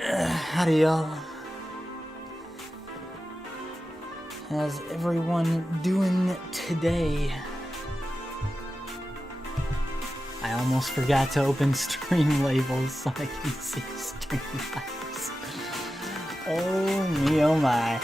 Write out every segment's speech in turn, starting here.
Howdy y'all. How's everyone doing today? I almost forgot to open stream labels so I can see stream labels. Oh me, oh my.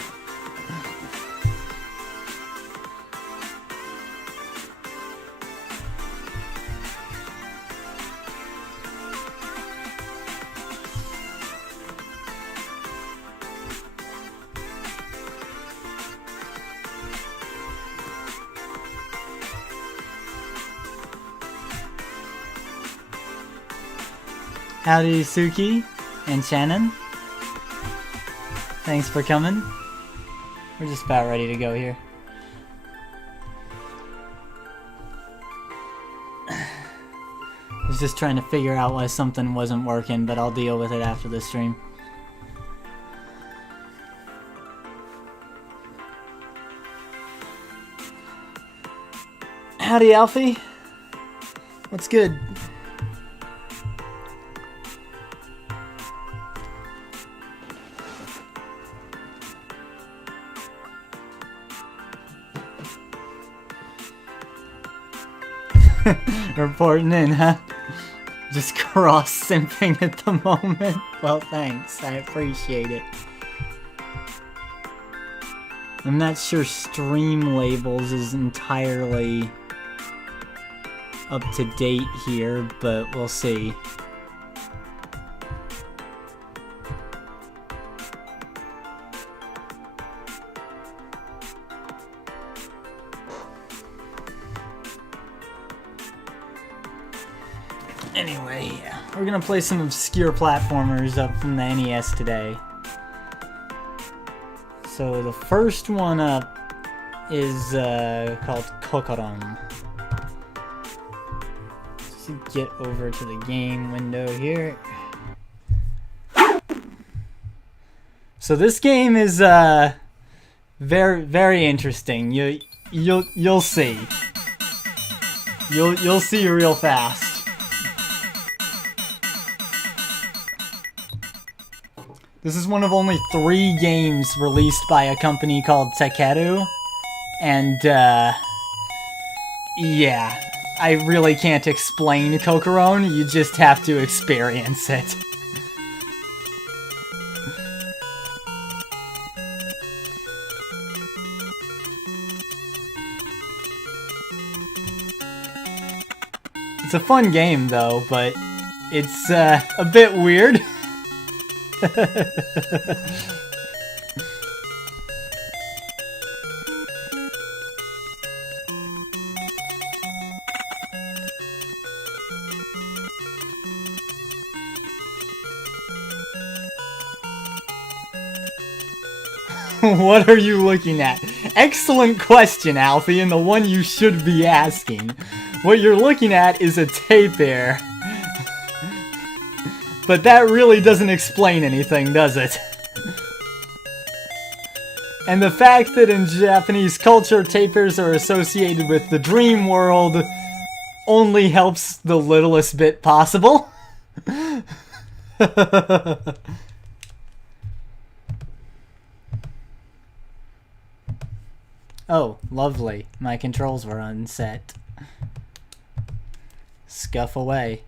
Howdy Suki and Shannon. Thanks for coming. We're just about ready to go here. I was just trying to figure out why something wasn't working, but I'll deal with it after the stream. Howdy Alfie. What's good? Reporting in, huh? Just cross-simping at the moment. Well, thanks. I appreciate it. I'm not sure stream labels is entirely up to date here, but we'll see. Anyway, we're gonna play some obscure platformers up from the NES today. So the first one up is called Cocoron. Let's get over to the game window here. So this game is very interesting. You'll see. You'll see real fast. This is one of only 3 games released by a company called Takeru, and yeah, I really can't explain Cocoron, you just have to experience it. It's a fun game though, but it's a bit weird. What are you looking at? Excellent question, Alfie, and the one you should be asking. What you're looking at is a tape error. But that really doesn't explain anything, does it? And the fact that in Japanese culture tapirs are associated with the dream world only helps the littlest bit possible. Oh, lovely. My controls were unset. Scuff away.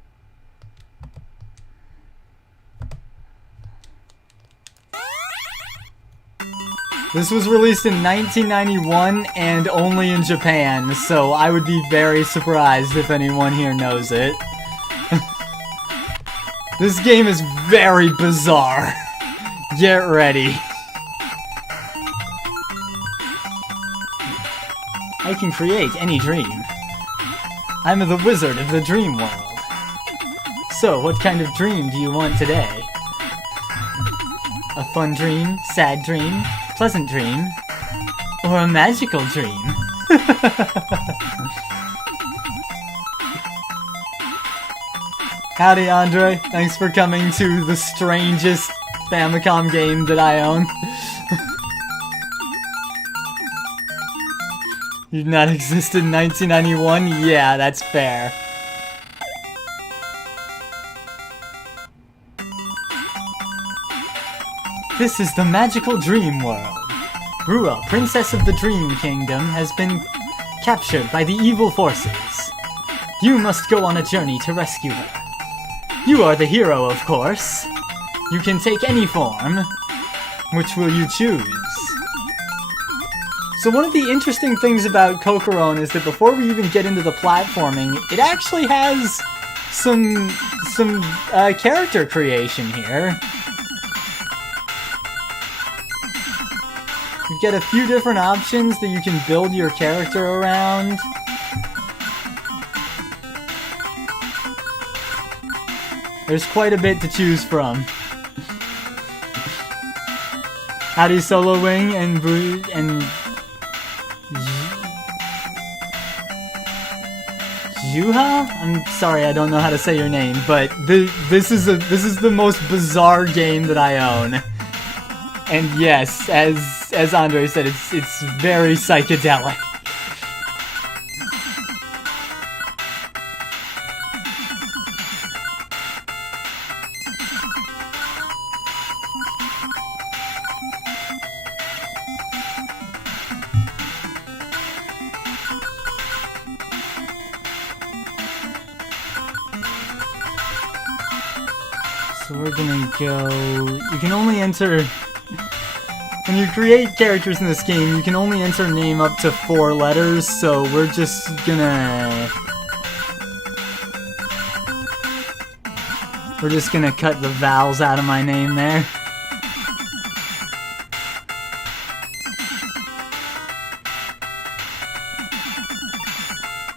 This was released in 1991 and only in Japan, so I would be very surprised if anyone here knows it. This game is very bizarre. Get ready. I can create any dream. I'm the wizard of the dream world. So, what kind of dream do you want today? A fun dream, sad dream, pleasant dream, or a magical dream? Howdy, Andre. Thanks for coming to the strangest Famicom game that I own. You did not exist in 1991? Yeah, that's fair. This is the magical dream world. Rua, princess of the Dream Kingdom, has been captured by the evil forces. You must go on a journey to rescue her. You are the hero, of course. You can take any form. Which will you choose? So one of the interesting things about Cocoron is that before we even get into the platforming, it actually has some character creation here. You've got a few different options that you can build your character around. There's quite a bit to choose from. Howdy Solo Wing and Juha? I'm sorry, I don't know how to say your name, but this is the most bizarre game that I own. And yes, as Andre said, it's very psychedelic. So we're gonna go... You can only enter... When you create characters in this game, you can only enter a name up to 4 letters, so we're just gonna... We're just gonna cut the vowels out of my name there.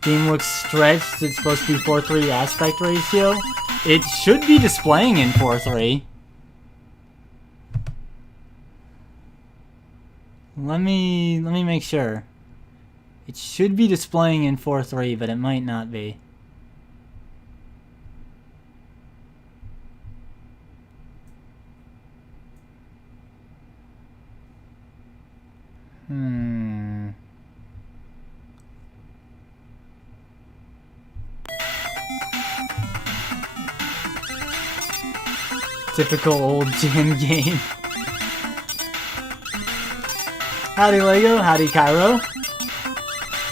Game looks stretched. It's supposed to be 4:3 aspect ratio. It should be displaying in 4:3. Let me make sure. It should be displaying in 4:3, but it might not be. Typical old gen game. Howdy Lego, howdy Cairo.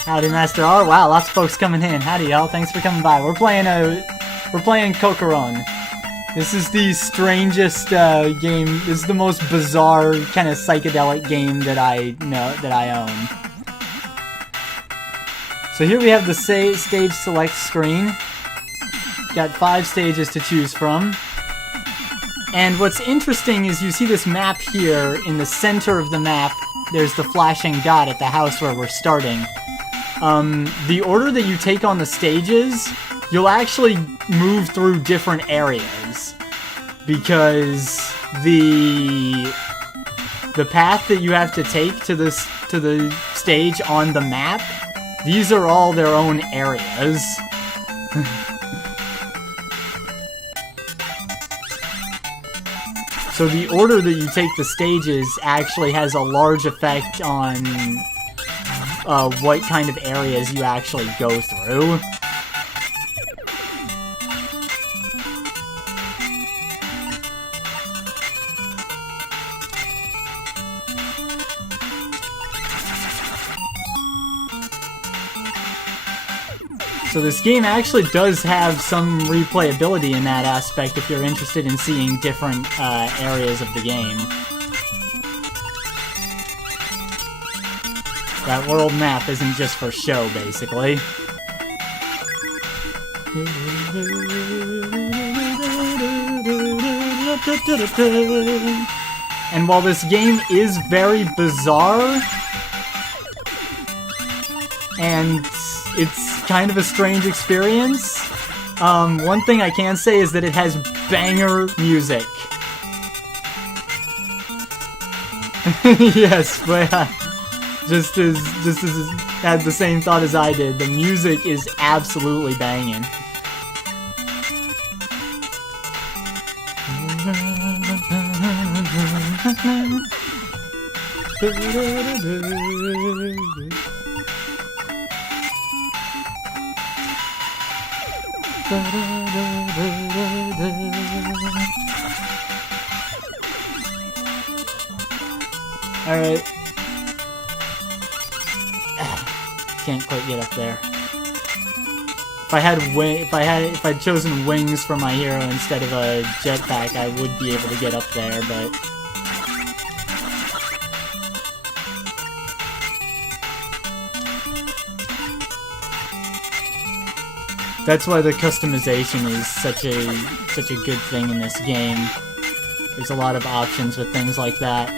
Howdy Master R. Wow, lots of folks coming in. Howdy y'all, thanks for coming by. We're playing Cocoron. This is the strangest game. This is the most bizarre kind of psychedelic game that I own. So here we have the stage select screen. Got 5 stages to choose from. And what's interesting is you see this map here. In the center of the map, there's the flashing dot at the house where we're starting. The order that you take on the stages, you'll actually move through different areas. Because the path that you have to take to the stage on the map, these are all their own areas. So the order that you take the stages actually has a large effect on what kind of areas you actually go through. So this game actually does have some replayability in that aspect if you're interested in seeing different areas of the game. That world map isn't just for show, basically. And while this game is very bizarre, and it's kind of a strange experience, one thing I can say is that it has banger music. Yes, but just as had the same thought as I did. The music is absolutely banging. Alright. Can't quite get up there. If I'd chosen wings for my hero instead of a jetpack, I would be able to get up there, but that's why the customization is such a good thing in this game. There's a lot of options with things like that.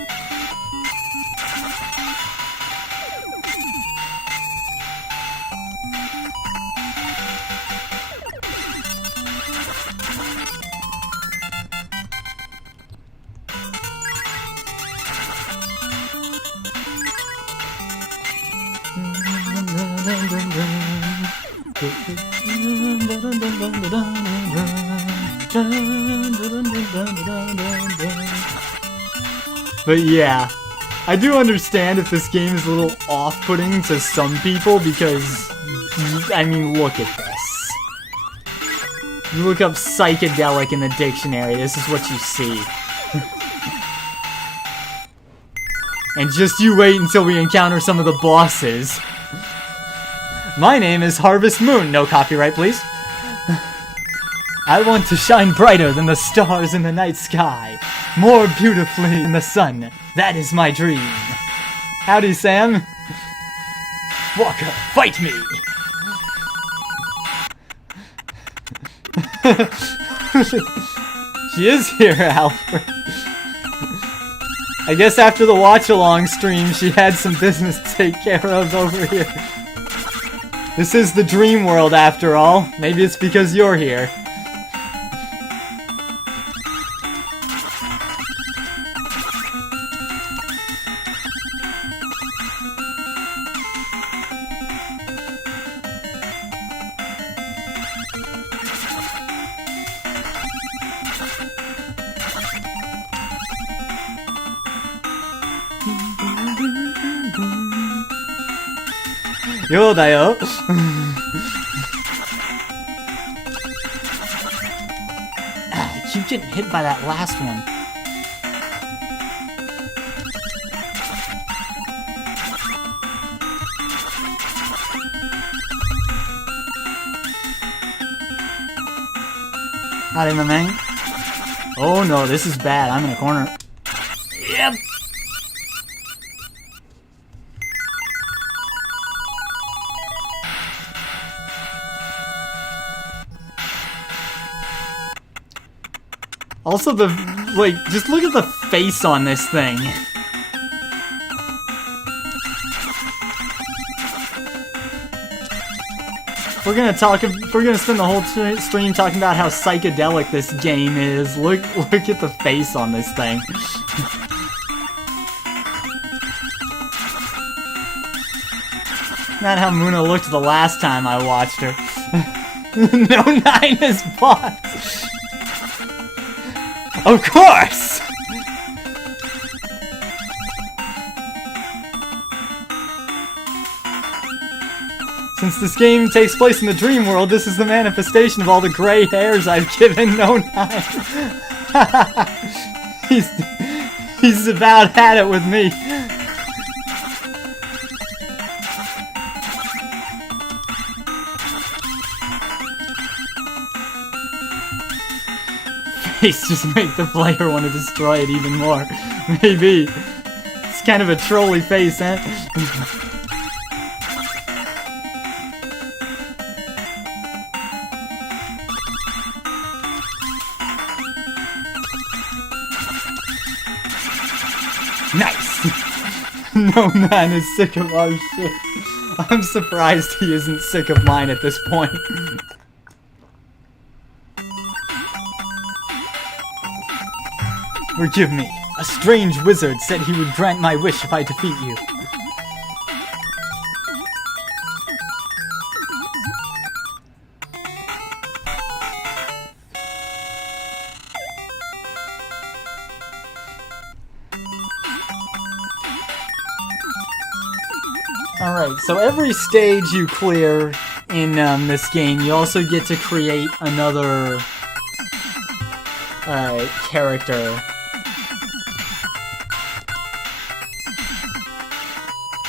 But yeah, I do understand if this game is a little off-putting to some people because, I mean, look at this. You look up psychedelic in the dictionary, this is what you see. And just you wait until we encounter some of the bosses. My name is Harvest Moon. No copyright, please. I want to shine brighter than the stars in the night sky. More beautifully in the sun. That is my dream. Howdy, Sam. Walker, fight me! She is here, Alfred. I guess after the watch-along stream, she had some business to take care of over here. This is the dream world, after all. Maybe it's because you're here. Yo da yo. I keep getting hit by that last one. Howdy, my man. Oh no, this is bad. I'm in a corner. Yep. Also, just look at the face on this thing. We're gonna spend the whole stream talking about how psychedelic this game is. Look at the face on this thing. Not how Muna looked the last time I watched her. No 9 is bought. Of course! Since this game takes place in the dream world, this is the manifestation of all the gray hairs I've given No 9. He's about had it with me. Just make the player want to destroy it even more. Maybe. It's kind of a trolly face, eh? Nice! No 9 is sick of our shit. I'm surprised he isn't sick of mine at this point. Forgive me. A strange wizard said he would grant my wish if I defeat you. Alright, so every stage you clear in this game, you also get to create another character.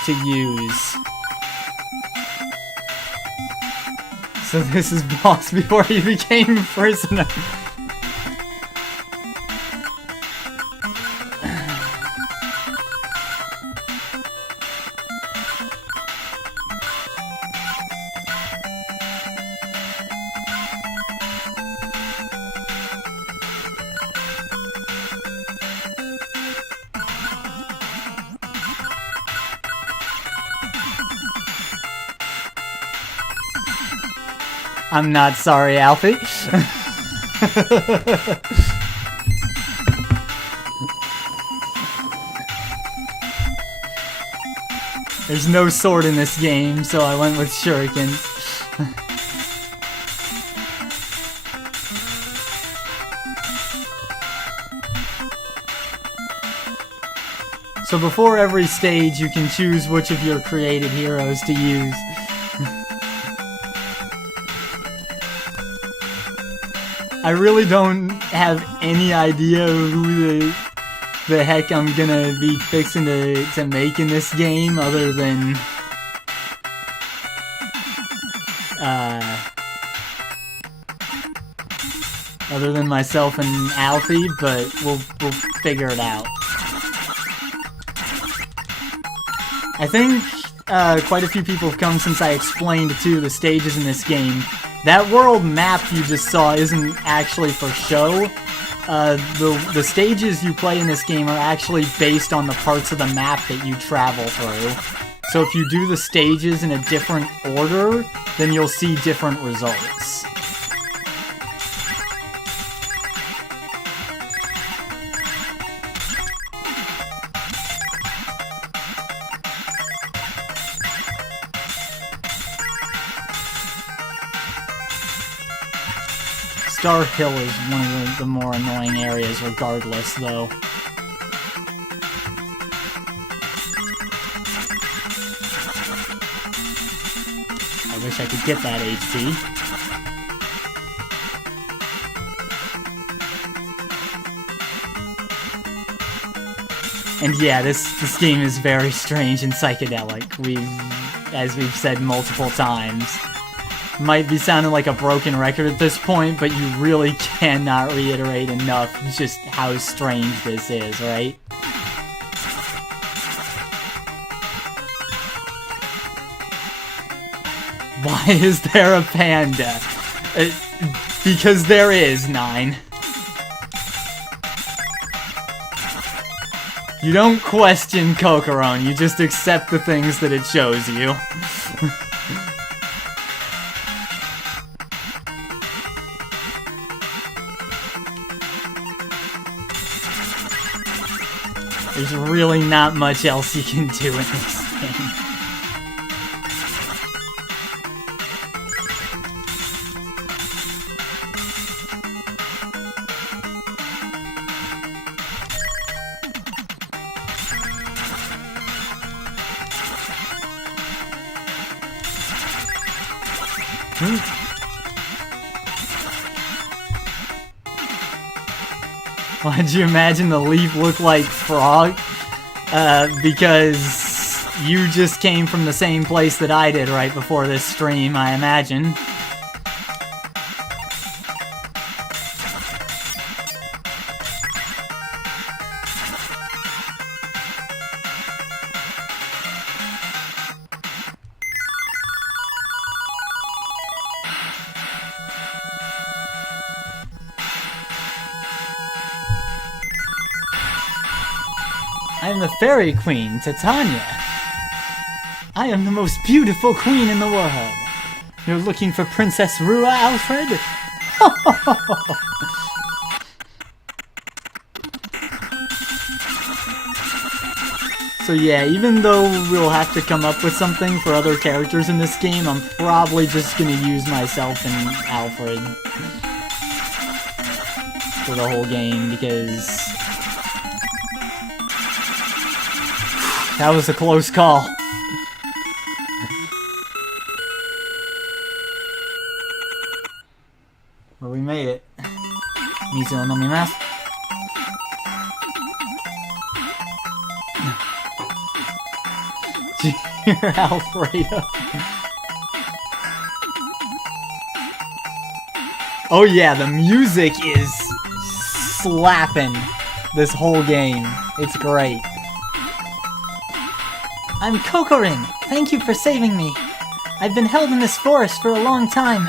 to use. So this is boss before he became prisoner. I'm not sorry, Alfie. There's no sword in this game, so I went with shurikens. So before every stage, you can choose which of your created heroes to use. I really don't have any idea who the heck I'm gonna be fixing to make in this game, other than myself and Alfie, but we'll figure it out. I think quite a few people have come since I explained too the stages in this game. That world map you just saw isn't actually for show. The stages you play in this game are actually based on the parts of the map that you travel through. So if you do the stages in a different order, then you'll see different results. Star Hill is one of the more annoying areas regardless, though. I wish I could get that HP. And yeah, this game is very strange and psychedelic. As we've said multiple times. Might be sounding like a broken record at this point, but you really cannot reiterate enough just how strange this is, right? Why is there a panda? Because there is, 9. You don't question Cocoron, you just accept the things that it shows you. There's really not much else you can do in this game. Why'd you imagine the leaf looked like frog? Because you just came from the same place that I did right before this stream, I imagine. I am the fairy queen, Titania. I am the most beautiful queen in the world. You're looking for Princess Rua, Alfred? So yeah, even though we'll have to come up with something for other characters in this game, I'm probably just gonna use myself and Alfred for the whole game, because that was a close call. Well, we made it. Mizu no nomimasu. You're Alfredo. Oh yeah, the music is slapping this whole game. It's great. I'm Cocoron. Thank you for saving me. I've been held in this forest for a long time.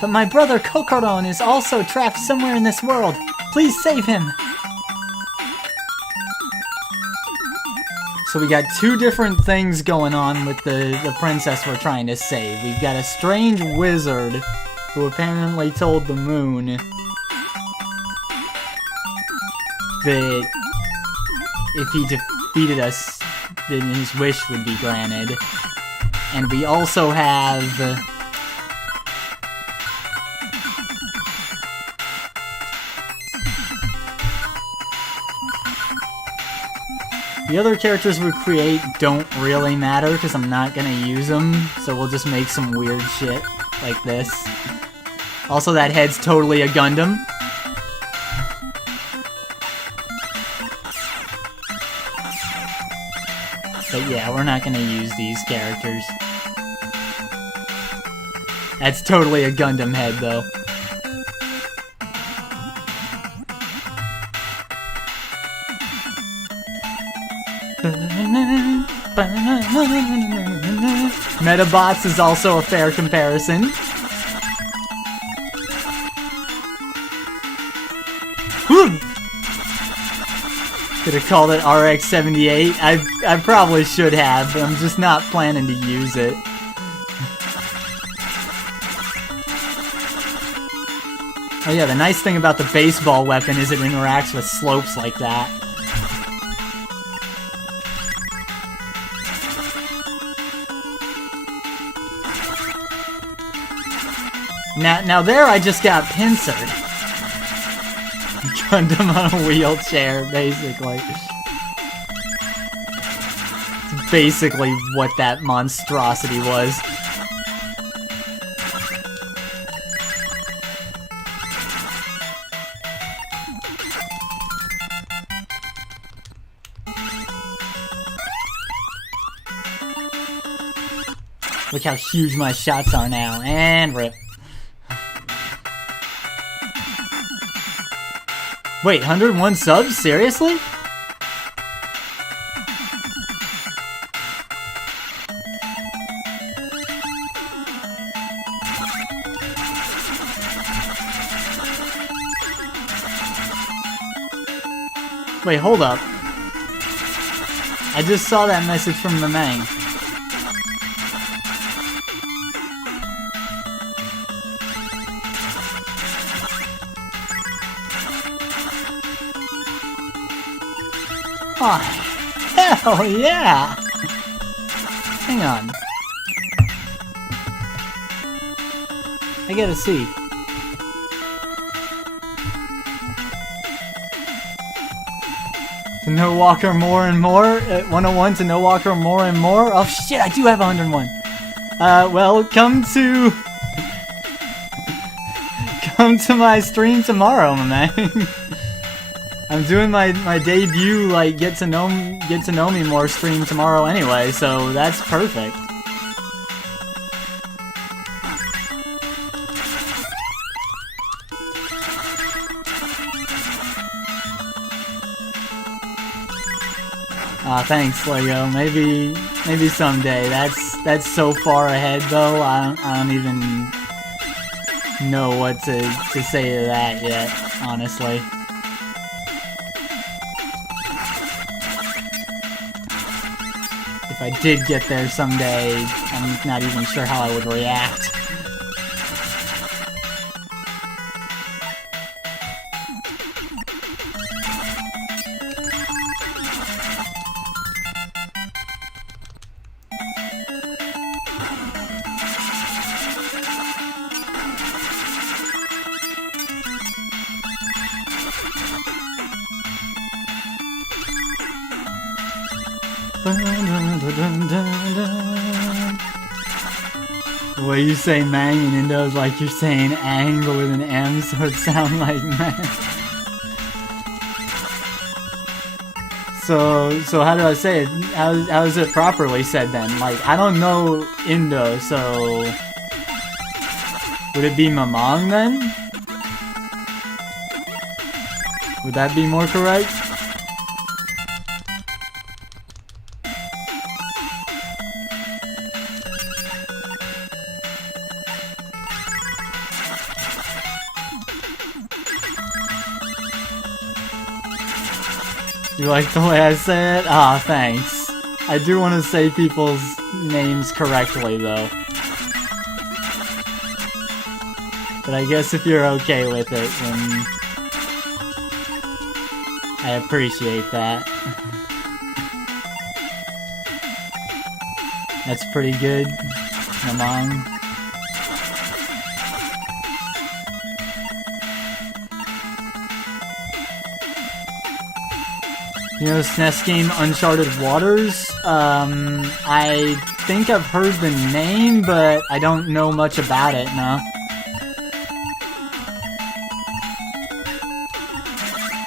But my brother Cocoron is also trapped somewhere in this world. Please save him. So we got two different things going on with the princess we're trying to save. We've got a strange wizard who apparently told the moon that if he defeated us, then his wish would be granted. And we also have the other characters we create don't really matter because I'm not gonna use them, so we'll just make some weird shit like this. Also, that head's totally a Gundam. But yeah, we're not gonna use these characters. That's totally a Gundam head, though. Metabots is also a fair comparison. Could have called it RX-78. I probably should have, but I'm just not planning to use it. Oh yeah, the nice thing about the baseball weapon is it interacts with slopes like that. Now there I just got pincered. Gundam on a wheelchair, basically. It's basically what that monstrosity was. Look how huge my shots are now, and rip. Wait, 101 subs? Seriously? Wait, hold up. I just saw that message from Mamang. Oh, hell yeah! Hang on. I gotta see. To no Walker more and more? At 101 to no Walker more and more? Oh shit, I do have 101. Well, come to my stream tomorrow, my man. I'm doing my debut, like, get to know me more stream tomorrow anyway, so that's perfect. Aw, thanks, Lego. Maybe someday. That's so far ahead, though. I don't even know what to say to that yet, honestly. If I did get there someday, I'm not even sure how I would react. The way you say Mang in Indo is like you're saying Ang but with an M, so it sounds like Mang. So how do I say it? How is it properly said then? Like, I don't know Indo, so... Would it be Mamang then? Would that be more correct? You like the way I say it? Ah, thanks. I do want to say people's names correctly, though. But I guess if you're okay with it, then... I appreciate that. That's pretty good, Mamang. You know SNES game Uncharted Waters? I think I've heard the name, but I don't know much about it, no.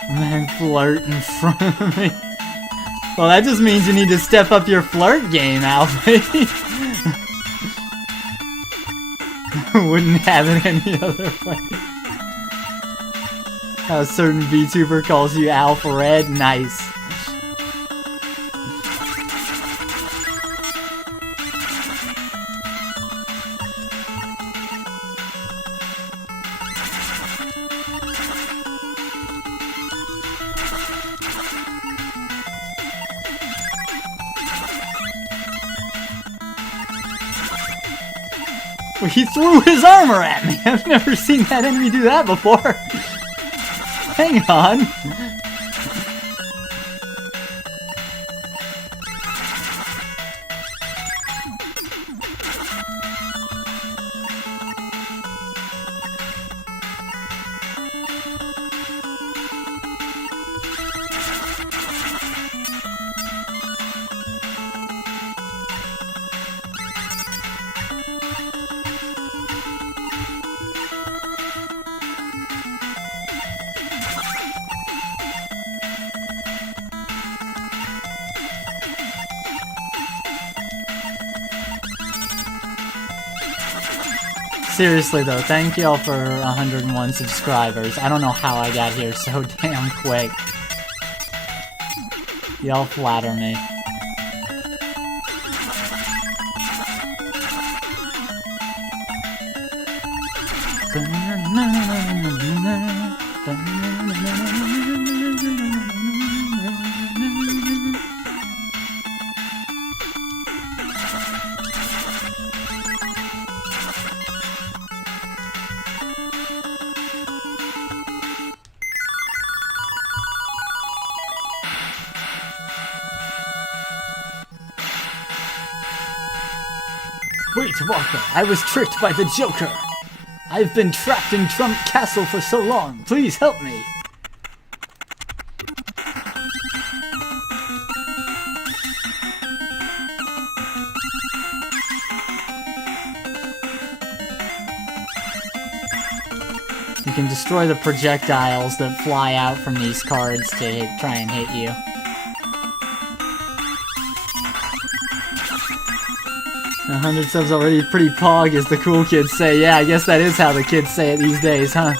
Man, flirt in front of me. Well, that just means you need to step up your flirt game, Alfie. Wouldn't have it any other way. A certain VTuber calls you Alfred. Nice. Well, he threw his armor at me! I've never seen that enemy do that before! Hang on! Seriously though, thank y'all for 101 subscribers. I don't know how I got here so damn quick. Y'all flatter me. Wait, Walker, I was tricked by the Joker. I've been trapped in Trump Castle for so long. Please help me. You can destroy the projectiles that fly out from these cards to try and hit you. 100 subs already pretty pog, as the cool kids say. Yeah, I guess that is how the kids say it these days, huh?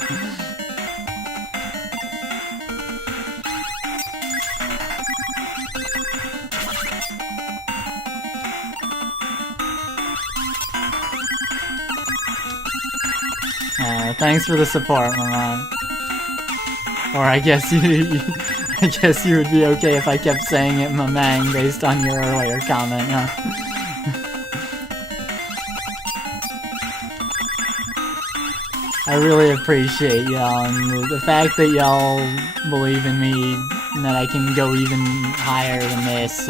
Thanks for the support, Mama. Or I guess you would be okay if I kept saying it Mamang based on your earlier comment, huh? I really appreciate y'all, and the fact that y'all believe in me and that I can go even higher than this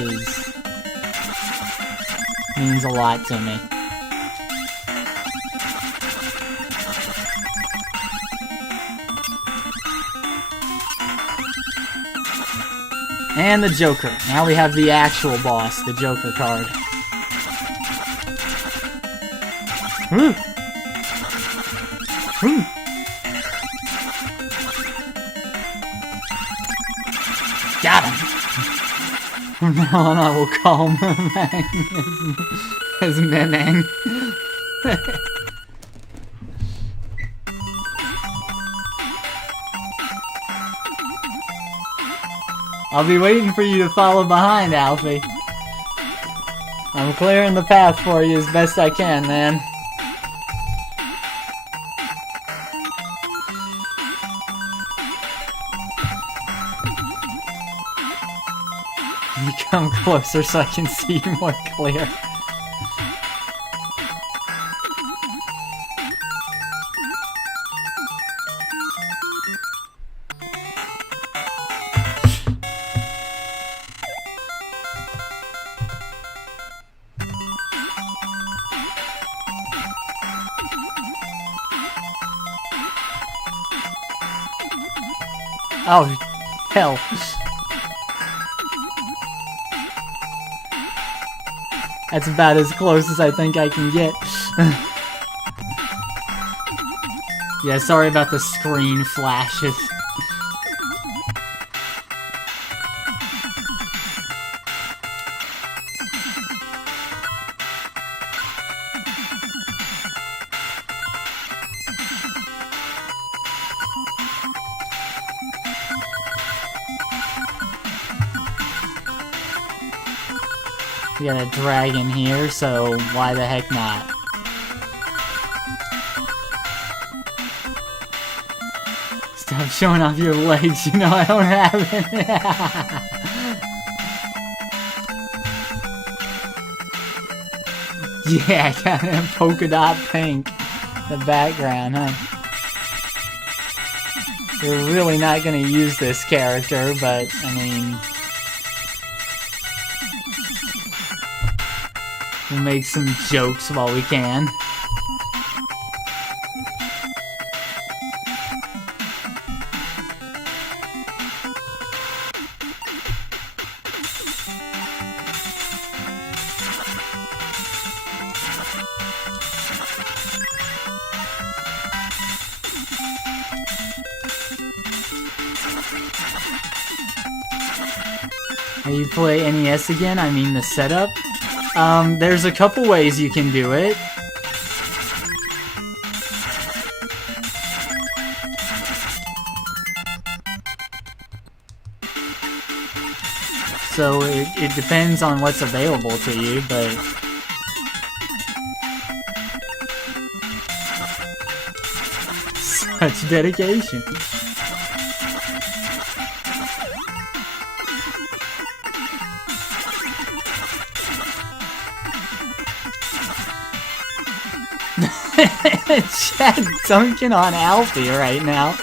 means a lot to me. And the Joker. Now we have the actual boss, the Joker card. Woo! Woo! Got him! From now on, I will call Memang as Memang. I'll be waiting for you to follow behind, Alfie. I'm clearing the path for you as best I can, man. You come closer so I can see you more clear. Oh, hell. That's about as close as I think I can get. Yeah, sorry about the screen flashes. We got a dragon here, so why the heck not? Stop showing off your legs, you know I don't have it. Yeah, kind of polka dot pink, the background, huh? We're really not gonna use this character, but, I mean... we'll make some jokes while we can. How you play NES again? I mean the setup? There's a couple ways you can do it. So it depends on what's available to you, but... such dedication. Chad dunking on Alfie right now.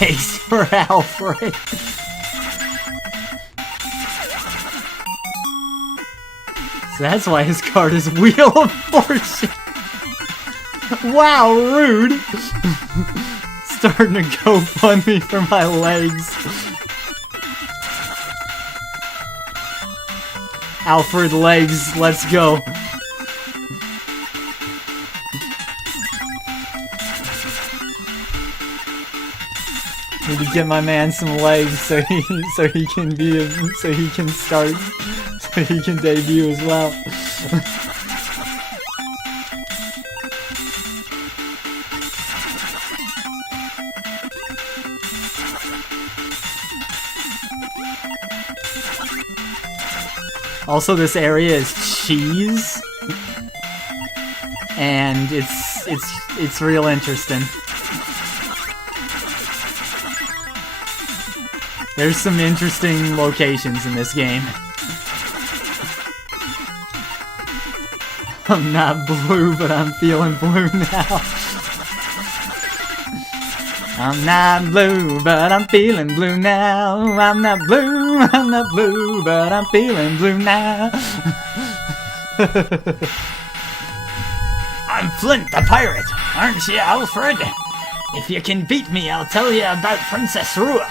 Legs for Alfred. So that's why his card is Wheel of Fortune. Wow, rude. Starting to go fund me for my legs. Alfred legs, let's go. Need to get my man some legs so he can debut as well. Also, this area is cheese, and it's real interesting. There's some interesting locations in this game. I'm not blue, but I'm feeling blue now. I'm not blue, but I'm feeling blue now. I'm not blue, but I'm feeling blue now. I'm Flint the pirate, aren't you, Alfred? If you can beat me, I'll tell you about Princess Rua.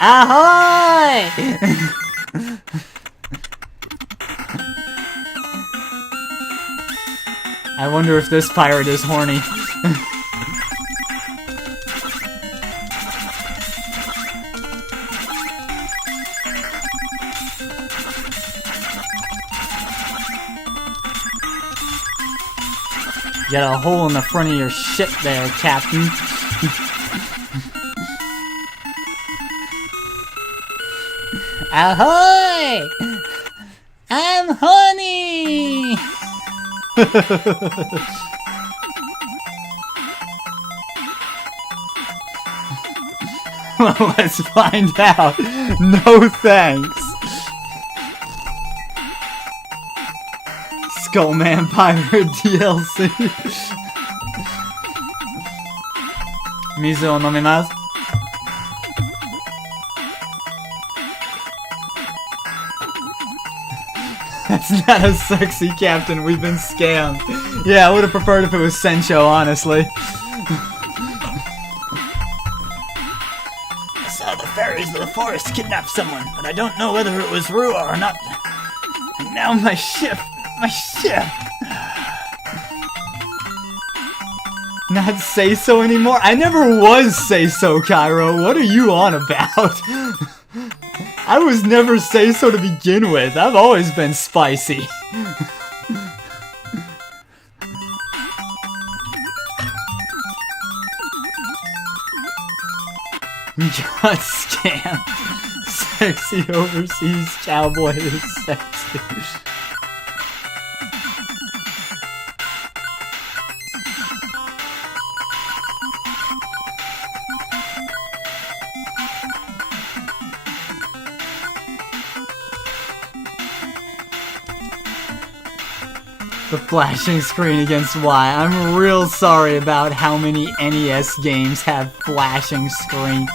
Ahoy! I wonder if this pirate is horny. You got a hole in the front of your ship there, Captain. Ahoy! I'm horny! Well, let's find out. No thanks. Skullman Pirate DLC. Mizu o nomimasu. That's not a sexy captain, we've been scammed. Yeah, I would have preferred if it was Sencho, honestly. I saw the fairies of the forest kidnap someone, but I don't know whether it was Rua or not. And now my ship! Not say so anymore? I never was say so, Cairo. What are you on about? I was never say so to begin with. I've always been spicy. God scam. Sexy overseas cowboy is sexy. The flashing screen against Y. I'm real sorry about how many NES games have flashing screen.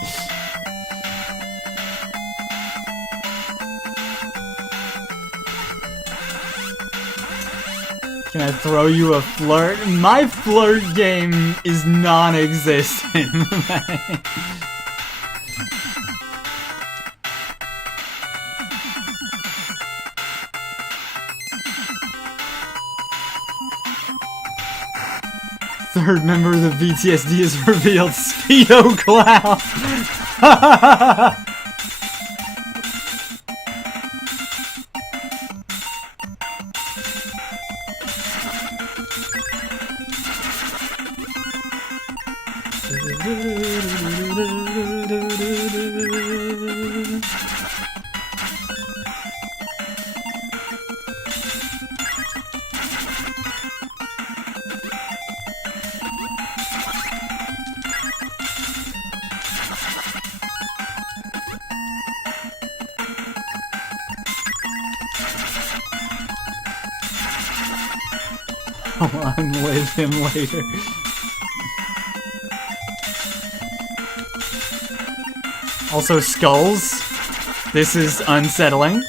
Can I throw you a flirt? My flirt game is non-existent. Third member of the VTSD is revealed, Speedo Clown! I'm with him later. Also, skulls. This is unsettling.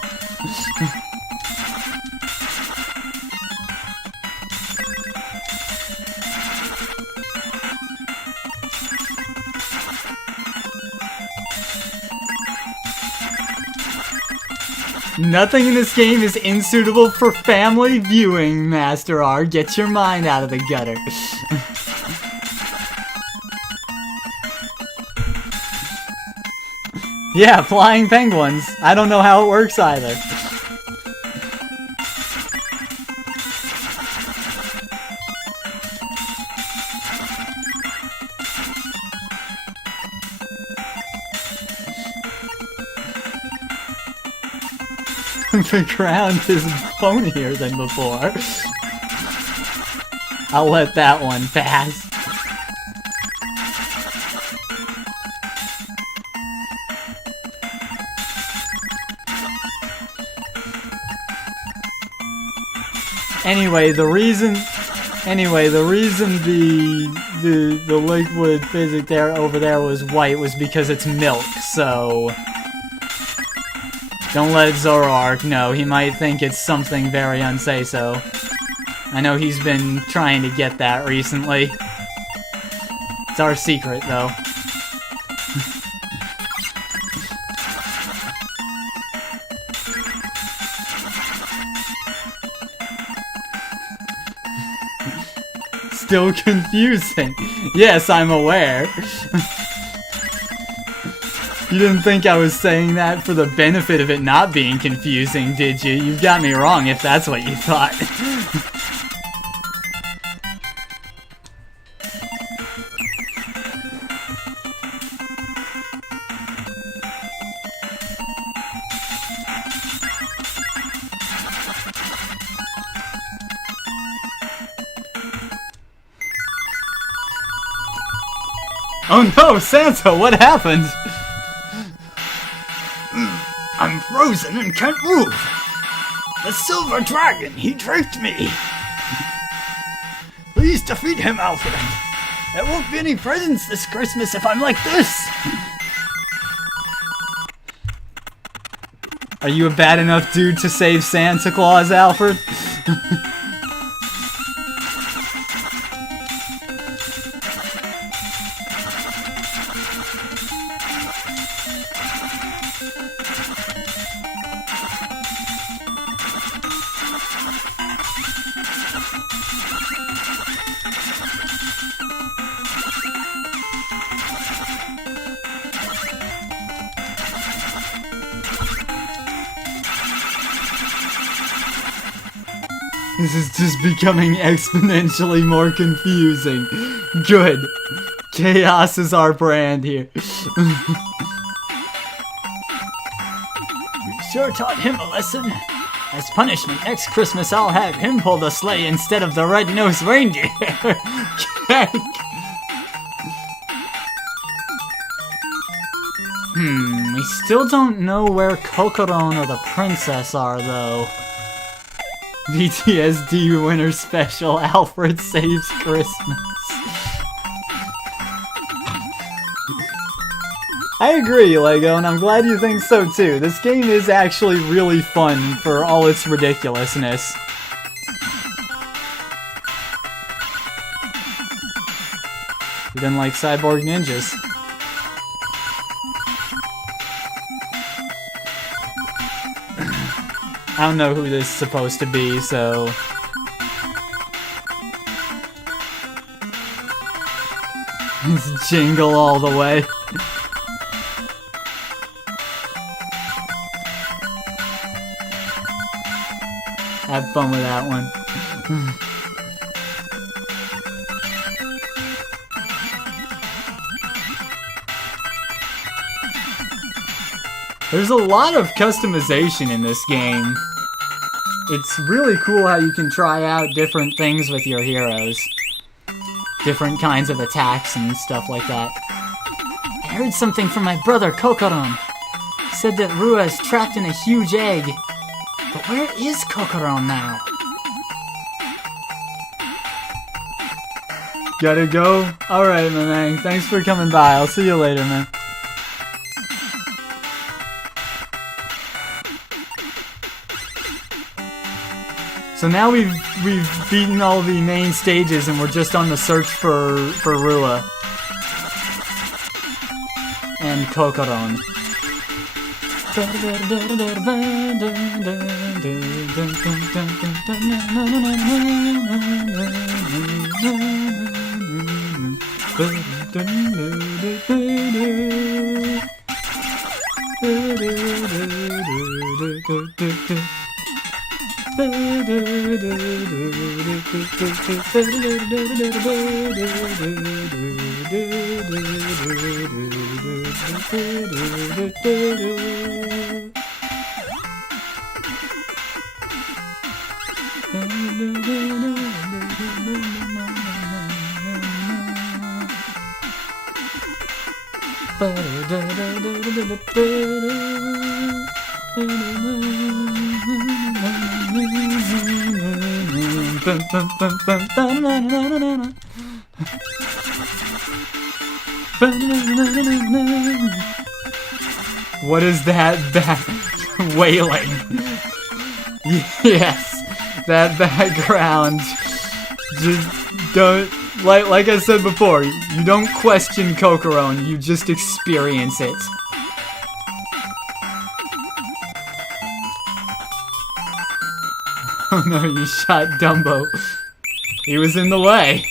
Nothing in this game is insuitable for family viewing, Master R. Get your mind out of the gutter. Yeah, flying penguins. I don't know how it works either. The ground is bonier than before. I'll let that one pass. Anyway, the reason Anyway, the reason the liquid physic there over there was white was because it's milk, so don't let Zoroark know. He might think it's something very unsay-so. I know he's been trying to get that recently. It's our secret, though. Still confusing. Yes, I'm aware. You didn't think I was saying that for the benefit of it not being confusing, did you? You've got me wrong if that's what you thought. Oh no, Santa, what happened? I'm frozen and can't move. The silver dragon, he tricked me. Please defeat him, Alfred. There won't be any presents this Christmas if I'm like this. Are you a bad enough dude to save Santa Claus, Alfred? This is just becoming exponentially more confusing. Good. Chaos is our brand here. You sure taught him a lesson. As punishment, next Christmas I'll have him pull the sleigh instead of the red-nosed reindeer. We still don't know where Cocoron or the princess are, though. VTSD Winter Special, Alfred Saves Christmas. I agree, Lego, and I'm glad you think so too. This game is actually really fun for all its ridiculousness. You didn't like cyborg ninjas. I don't know who this is supposed to be, so... It's Jingle all the way. Have fun with that one. There's a lot of customization in this game. It's really cool how you can try out different things with your heroes. Different kinds of attacks and stuff like that. I heard something from my brother, Cocoron. He said that Rua is trapped in a huge egg. But where is Cocoron now? Gotta go? Alright, my man. Thanks for coming by. I'll see you later, man. So now we've beaten all the main stages and we're just on the search for Rua and Cocoron. What is that wailing? Yes, that background. Just don't, like I said before, you don't question Cocoron, you just experience it. Oh no, you shot Dumbo. He was in the way.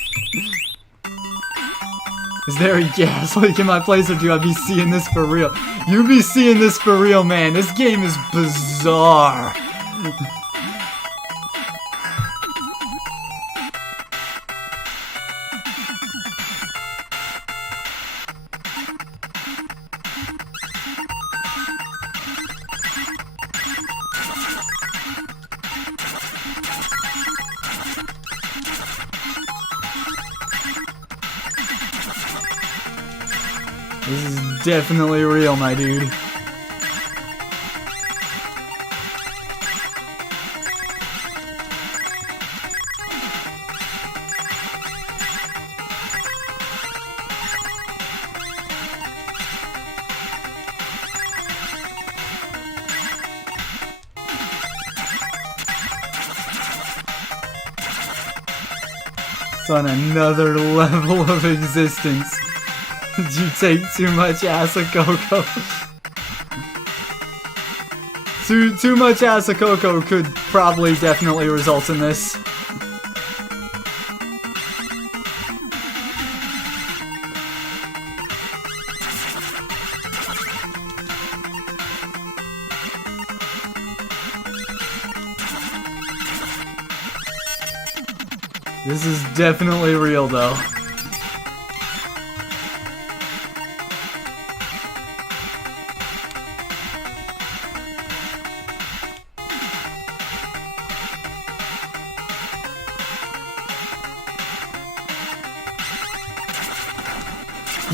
Is there a gas leak in my place, or do I be seeing this for real? You be seeing this for real, man. This game is bizarre. This is definitely real, my dude. It's on another level of existence. Did you take too much Asakoko? Too much Asakoko could probably definitely result in this. This is definitely real, though.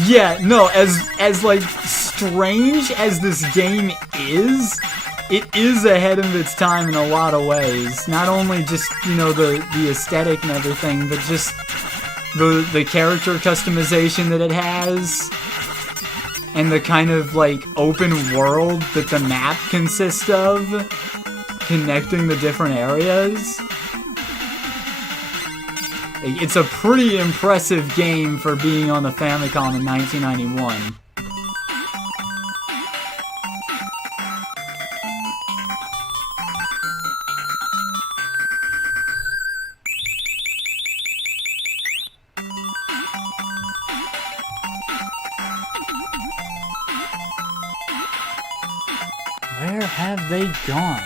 Yeah, no, as like strange as this game is, it is ahead of its time in a lot of ways. Not only just, you know, the aesthetic and everything, but just the character customization that it has, and the kind of like open world that the map consists of, connecting the different areas. It's a pretty impressive game for being on the Famicom in 1991. Where have they gone?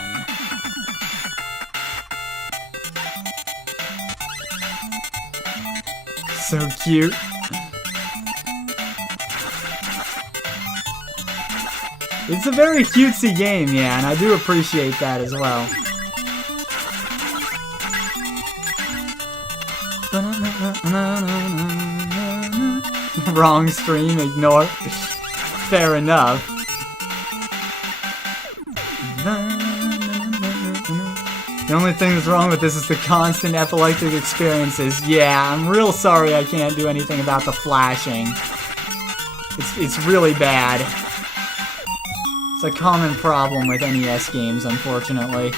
So cute. It's a very cutesy game, yeah, and I do appreciate that as well. Wrong stream, ignore. Fair enough. The only thing that's wrong with this is the constant epileptic experiences. Yeah, I'm real sorry I can't do anything about the flashing. It's really bad. It's a common problem with NES games, unfortunately.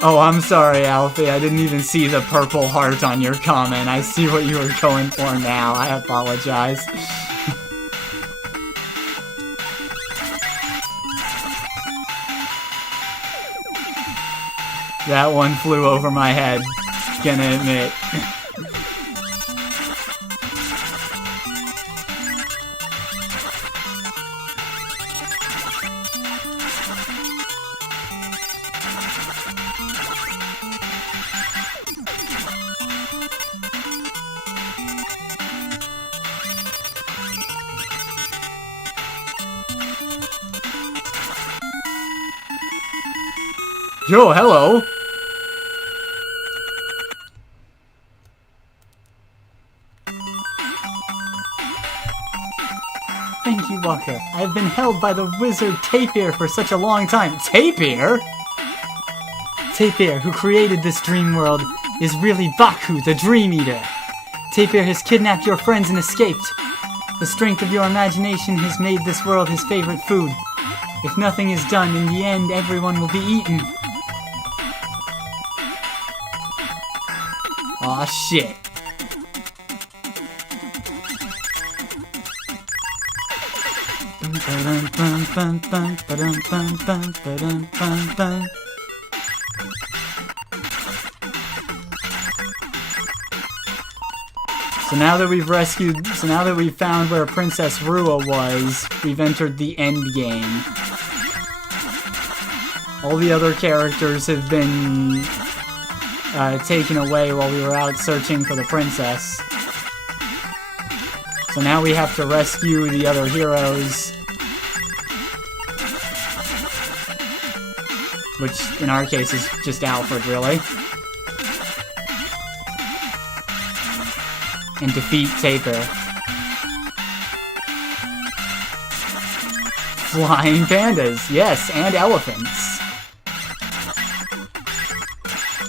Oh, I'm sorry, Alfie. I didn't even see the purple heart on your comment. I see what you were going for now. I apologize. That one flew over my head, gonna admit. Yo, hello! Thank you, Walker. I've been held by the wizard Tapir for such a long time. Tapir? Tapir, who created this dream world, is really Baku, the Dream Eater. Tapir has kidnapped your friends and escaped. The strength of your imagination has made this world his favorite food. If nothing is done, in the end, everyone will be eaten. Aw, shit. So now that we've found where Princess Rua was, we've entered the end game. All the other characters have been taken away while we were out searching for the princess. So now we have to rescue the other heroes. Which, in our case, is just Alfred, really. And defeat Tapir. Flying pandas, yes, and elephants.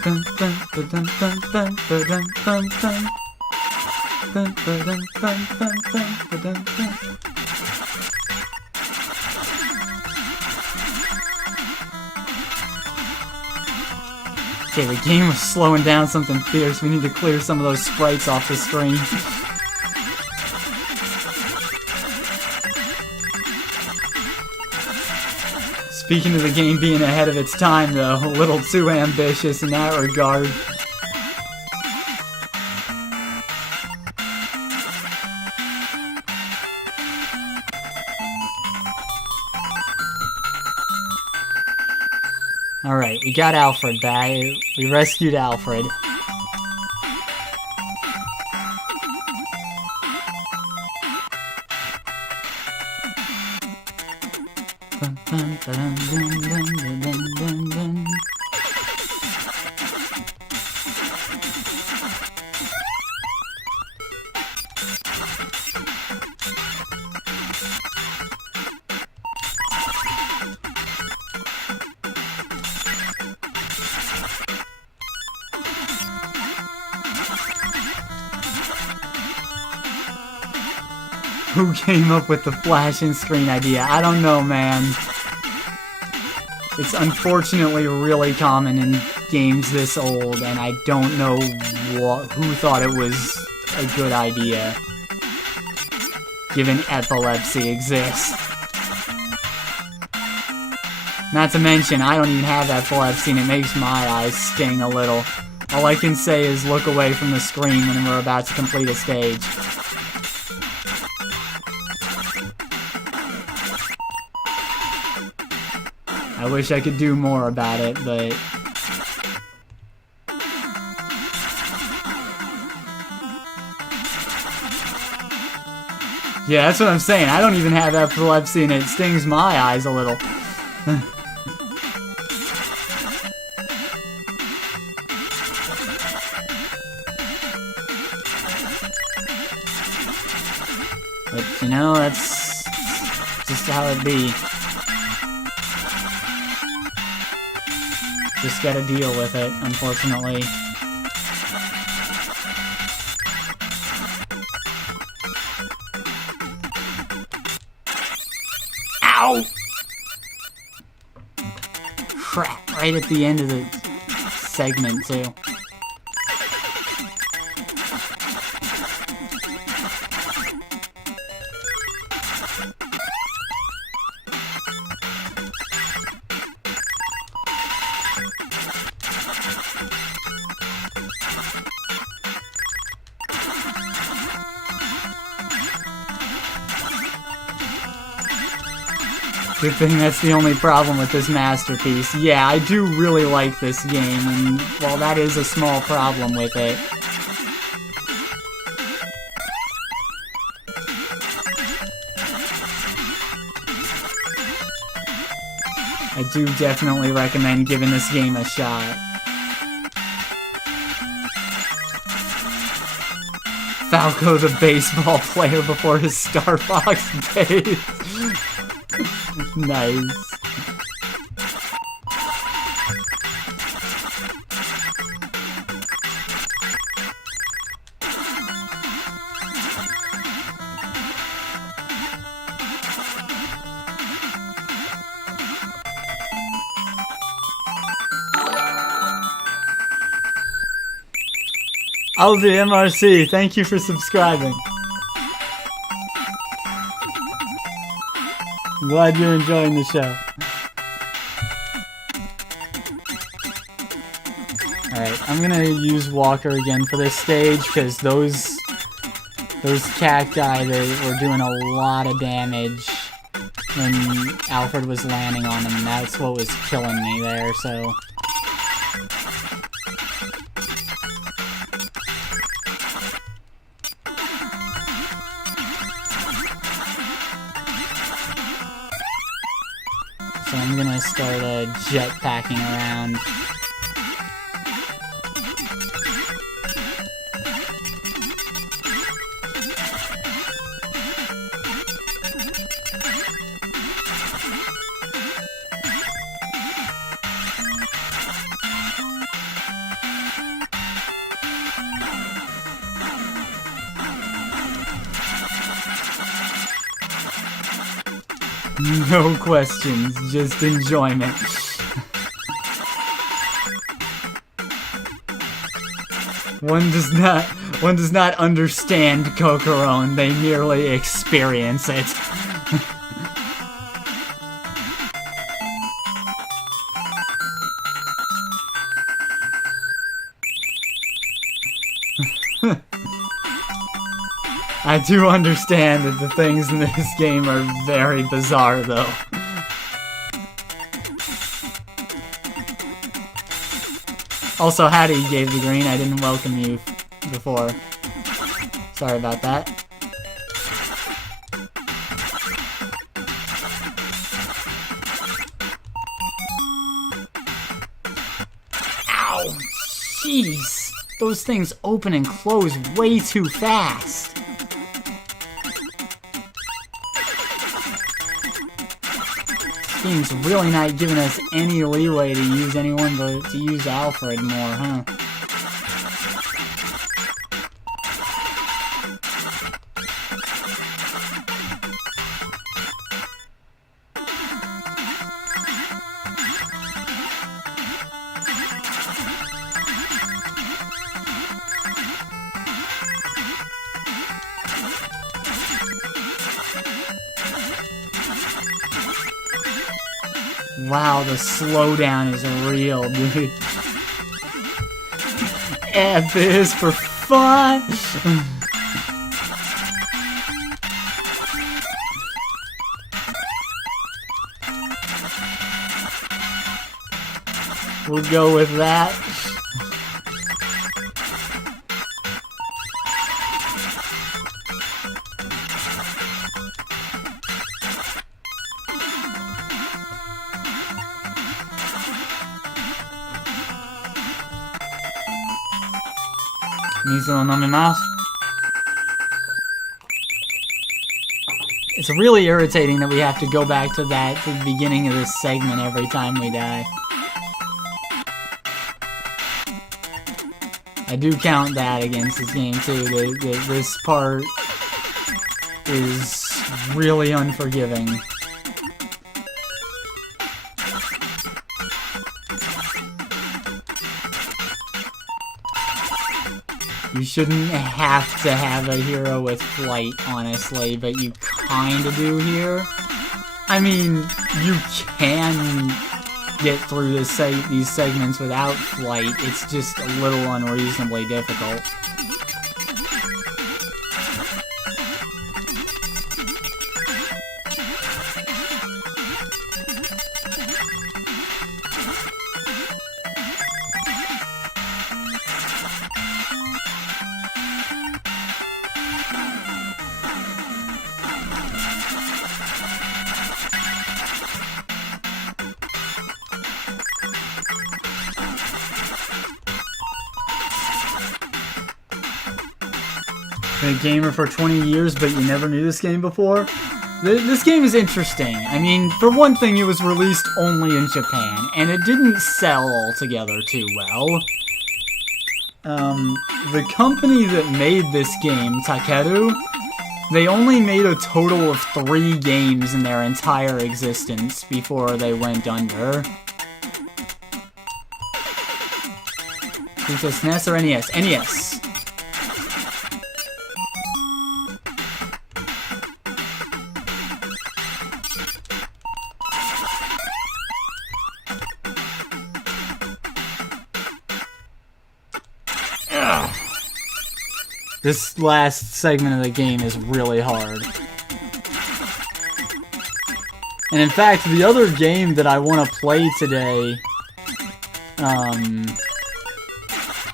Dun, dun, dun, dun, dun, dun, dun, dun, dun, dun. Dun, dun, dun, dun, dun, dun, dun, dun. Okay, the game was slowing down something fierce. We need to clear some of those sprites off the screen. Speaking of the game being ahead of its time, though, a little too ambitious in that regard. Alright, we got Alfred back. We rescued Alfred. Who came up with the flashing screen idea? I don't know, man. It's unfortunately really common in games this old, and I don't know who thought it was a good idea, given epilepsy exists. Not to mention, I don't even have epilepsy, and it makes my eyes sting a little. All I can say is look away from the screen when we're about to complete a stage. I wish I could do more about it, but... yeah, that's what I'm saying. I don't even have epilepsy and it stings my eyes a little. But, you know, that's just how it be. Just gotta deal with it, unfortunately. Ow! Crap, right at the end of the segment, too. Good thing that's the only problem with this masterpiece. Yeah, I do really like this game, and while that is a small problem with it, I do definitely recommend giving this game a shot. Falco the baseball player before his Star Fox days. Nice. Aldi MRC, thank you for subscribing. I'm glad you're enjoying the show. Alright, I'm gonna use Walker again for this stage, because those cacti, they were doing a lot of damage when Alfred was landing on them. That's what was killing me there, so... So I'm gonna start jetpacking around. No questions, just enjoyment. One does not understand Cocoron, they merely experience it. I do understand that the things in this game are very bizarre, though. Also, Hattie gave the green. I didn't welcome you before. Sorry about that. Ow! Jeez! Those things open and close way too fast. This game's really not giving us any leeway to use anyone but to use Alfred more, huh? Wow, the slowdown is real, dude. F this for fun! We'll go with that. It's really irritating that we have to go back to the beginning of this segment every time we die. I do count that against this game too. This part is really unforgiving. You shouldn't have to have a hero with flight, honestly, but you kinda do here. I mean, you can get through these segments without flight, it's just a little unreasonably difficult. Been a gamer for 20 years, but you never knew this game before? This game is interesting. I mean, for one thing, it was released only in Japan, and it didn't sell altogether too well. The company that made this game, Takeru, they only made a total of 3 games in their entire existence before they went under. Is this NES or NES? NES! This last segment of the game is really hard. And in fact, the other game that I want to play today,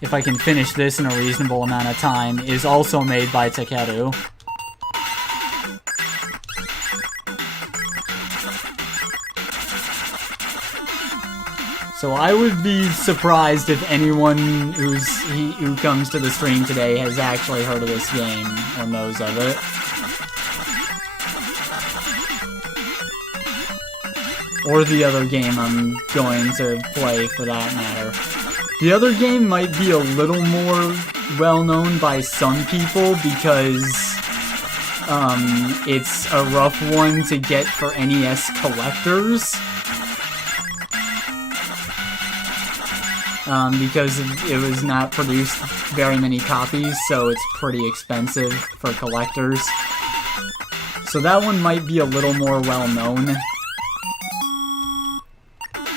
if I can finish this in a reasonable amount of time, is also made by Takeru. So I would be surprised if anyone who comes to the stream today has actually heard of this game or knows of it. Or the other game I'm going to play, for that matter. The other game might be a little more well-known by some people because it's a rough one to get for NES collectors. Because it was not produced very many copies, so it's pretty expensive for collectors. So that one might be a little more well-known.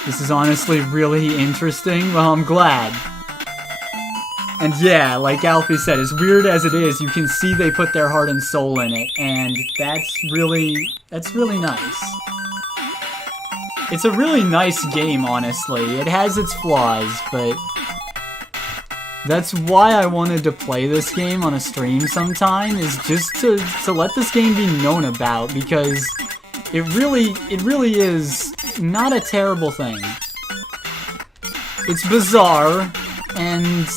This is honestly really interesting. Well, I'm glad. And yeah, like Alfie said, as weird as it is, you can see they put their heart and soul in it, and that's really nice. It's a really nice game, honestly. It has its flaws, but that's why I wanted to play this game on a stream sometime, is just to let this game be known about, because it really is not a terrible thing. It's bizarre, and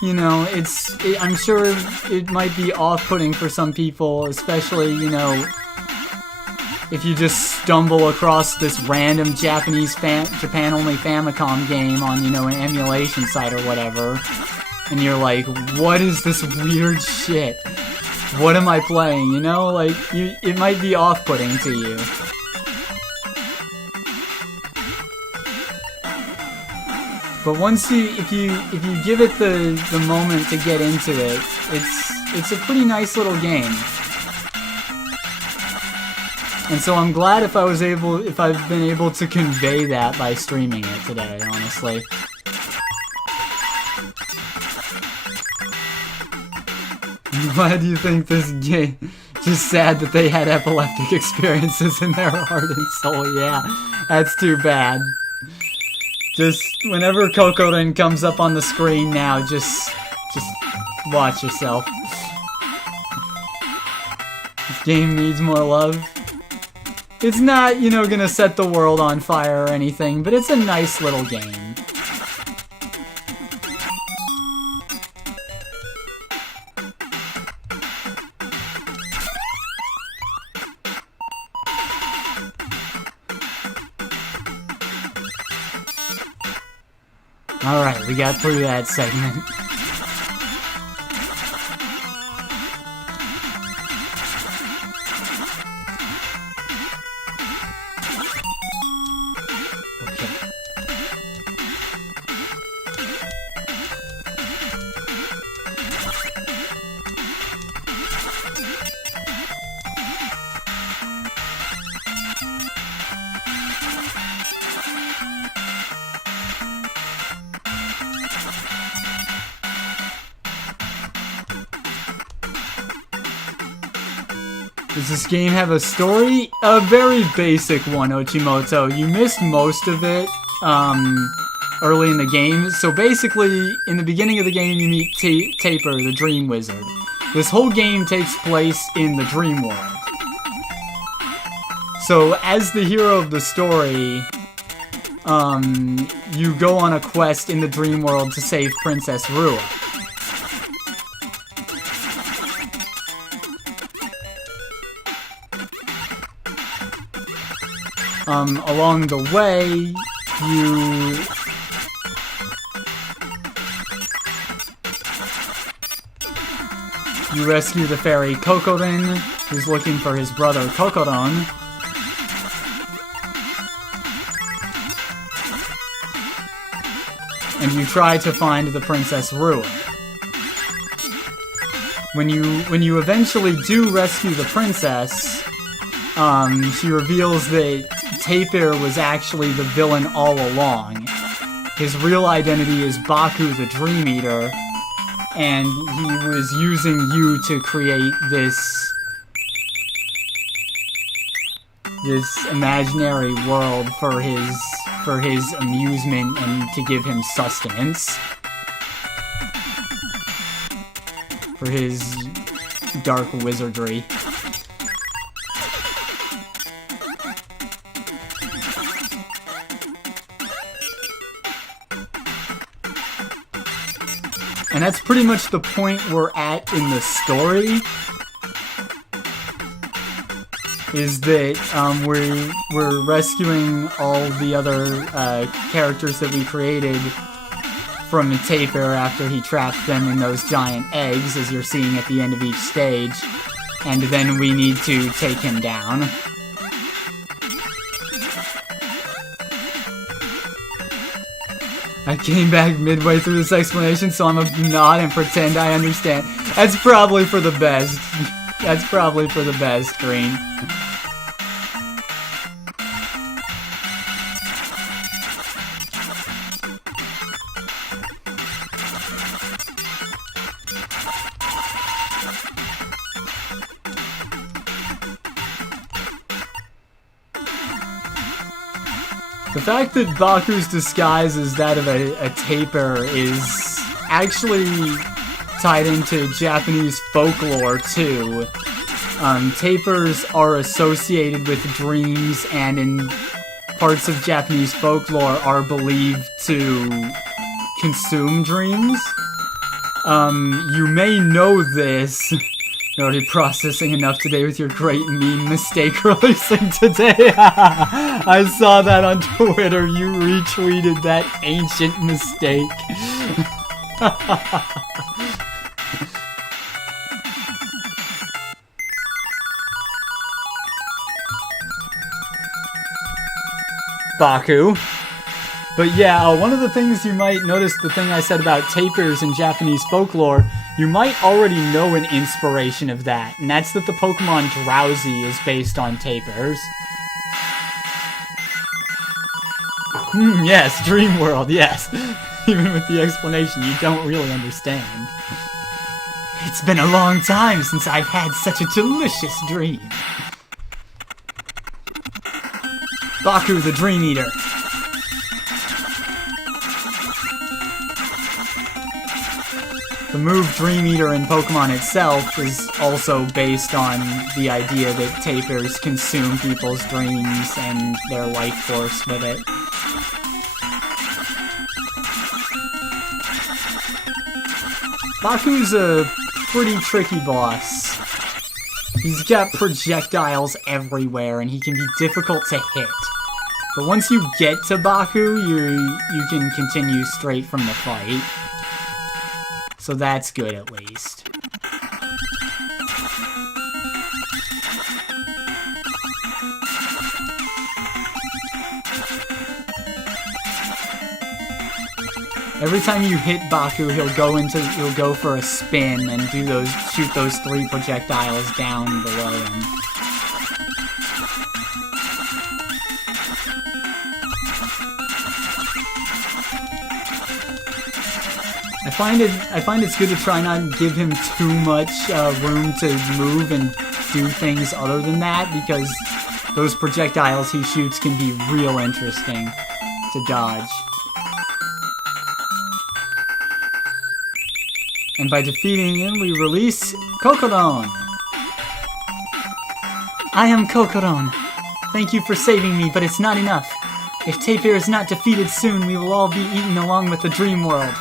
you know, I'm sure it might be off-putting for some people, especially, you know, if you just stumble across this random Japanese Japan-only Famicom game on, you know, an emulation site or whatever, and you're like, what is this weird shit? What am I playing? You know, like, it might be off-putting to you. But once if you give it the moment to get into it, it's a pretty nice little game. And so I'm glad if I've been able to convey that by streaming it today, honestly. Why do you think this game? Just sad that they had epileptic experiences in their heart and soul. Yeah, that's too bad. Just whenever Cocoron comes up on the screen now, just watch yourself. This game needs more love. It's not, you know, gonna set the world on fire or anything, but it's a nice little game. Alright, we got through that segment. Does this game have a story? A very basic one, Ochimoto. You missed most of it early in the game. So basically, in the beginning of the game, you meet Taper, the Dream Wizard. This whole game takes place in the Dream World. So as the hero of the story, you go on a quest in the Dream World to save Princess Rua. Along the way, you rescue the fairy Cocoron, who's looking for his brother Cocoron. And you try to find the Princess Ruin. When you eventually do rescue the princess, she reveals that Tapir was actually the villain all along. His real identity is Baku the Dream Eater, and he was using you to create this imaginary world for his amusement and to give him sustenance. For his dark wizardry. And that's pretty much the point we're at in the story. Is that we're rescuing all the other characters that we created from Tapir after he trapped them in those giant eggs, as you're seeing at the end of each stage. And then we need to take him down. I came back midway through this explanation, so I'm gonna nod and pretend I understand. That's probably for the best. That's probably for the best, Green. The fact that Baku's disguise is that of a tapir is actually tied into Japanese folklore, too. Tapirs are associated with dreams, and in parts of Japanese folklore are believed to consume dreams. You may know this. You're already processing enough today with your great meme mistake releasing today. I saw that on Twitter. You retweeted that ancient mistake. Baku. But yeah, one of the things you might notice, the thing I said about tapirs in Japanese folklore, you might already know an inspiration of that, and that's that the Pokemon Drowsy is based on tapirs. Yes, Dream World, yes. Even with the explanation, you don't really understand. It's been a long time since I've had such a delicious dream. Baku the Dream Eater. The move Dream Eater in Pokemon itself is also based on the idea that tapirs consume people's dreams and their life force with it. Baku's a pretty tricky boss. He's got projectiles everywhere and he can be difficult to hit. But once you get to Baku, you can continue straight from the fight. So that's good, at least. Every time you hit Baku, he'll go for a spin and shoot those 3 projectiles down below him. I find it's good to try not and give him too much room to move and do things other than that, because those projectiles he shoots can be real interesting to dodge. And by defeating him, we release Cocoron. I am Cocoron. Thank you for saving me, but it's not enough. If Tapir is not defeated soon, we will all be eaten along with the Dream World.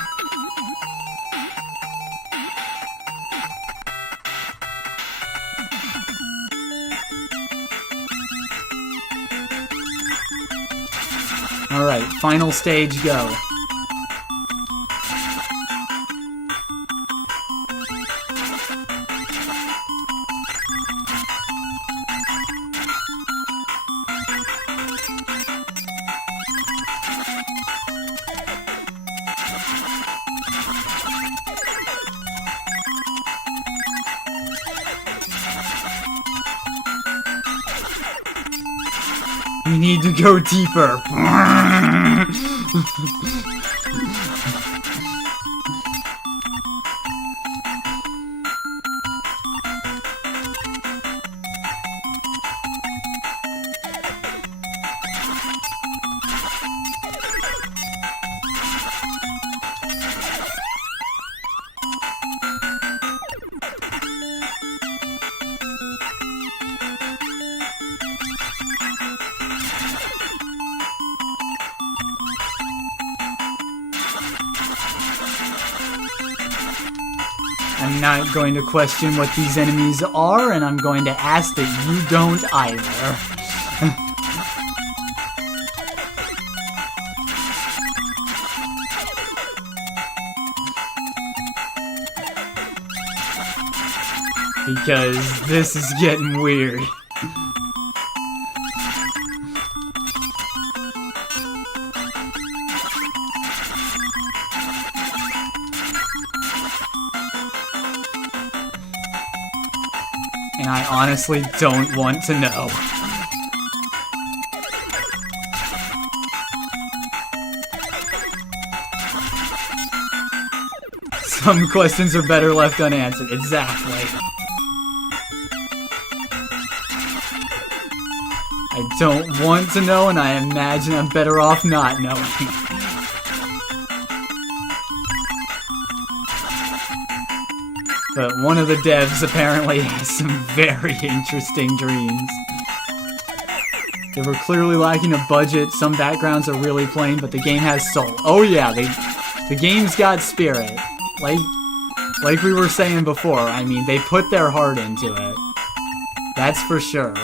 Alright, final stage, go. We need to go deeper. I'm not going to question what these enemies are, and I'm going to ask that you don't either. Because this is getting weird. And I honestly don't want to know. Some questions are better left unanswered. Exactly. I don't want to know, and I imagine I'm better off not knowing. But one of the devs apparently has some very interesting dreams. They were clearly lacking a budget, some backgrounds are really plain, but the game has soul. Oh yeah, the game's got spirit. Like we were saying before, I mean, they put their heart into it. That's for sure.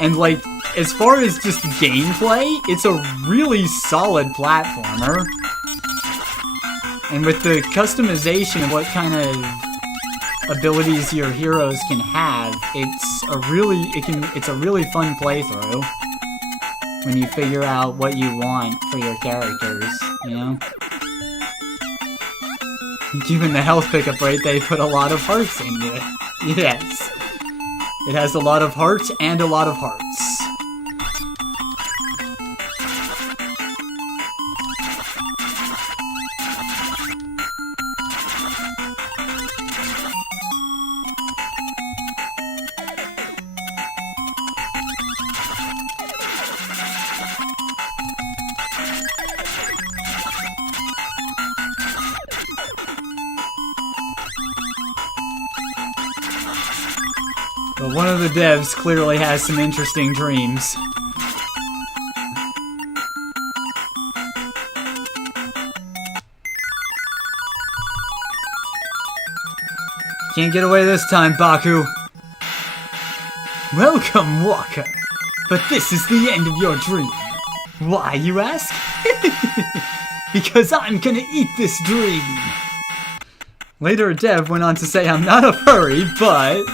And like, as far as just gameplay, it's a really solid platformer. And with the customization of what kind of abilities your heroes can have, it's a really fun playthrough when you figure out what you want for your characters, you know? Given the health pickup rate, they put a lot of hearts into it. Yes. It has a lot of hearts and a lot of hearts. But one of the devs clearly has some interesting dreams. Can't get away this time, Baku. Welcome, Walker. But this is the end of your dream. Why, you ask? Because I'm gonna eat this dream. Later, a dev went on to say I'm not a furry, but...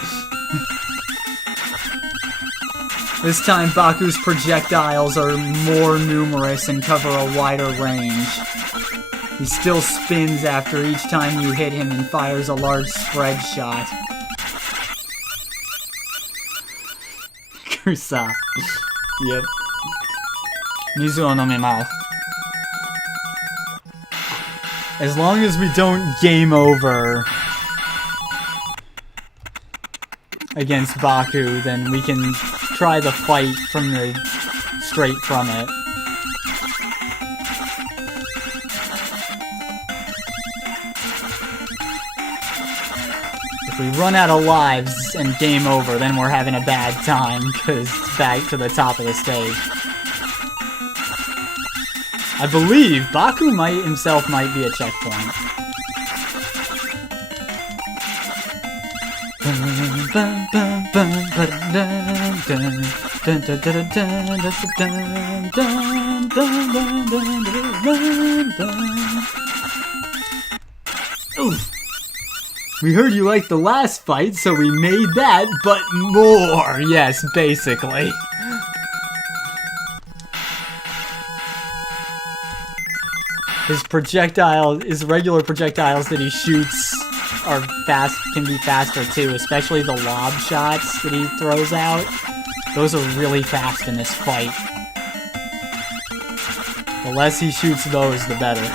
This time, Baku's projectiles are more numerous and cover a wider range. He still spins after each time you hit him and fires a large spread shot. Kusa. Yep. Mizu no memao. As long as we don't game over against Baku, then we can try the fight straight from it. If we run out of lives and game over, then we're having a bad time, because it's back to the top of the stage. I believe Baku himself might be a checkpoint. Ooh. We heard you liked the last fight, so we made that, but more. Yes, basically. His regular projectiles that he shoots can be faster too, especially the lob shots that he throws out. Those are really fast in this fight. The less he shoots those, the better.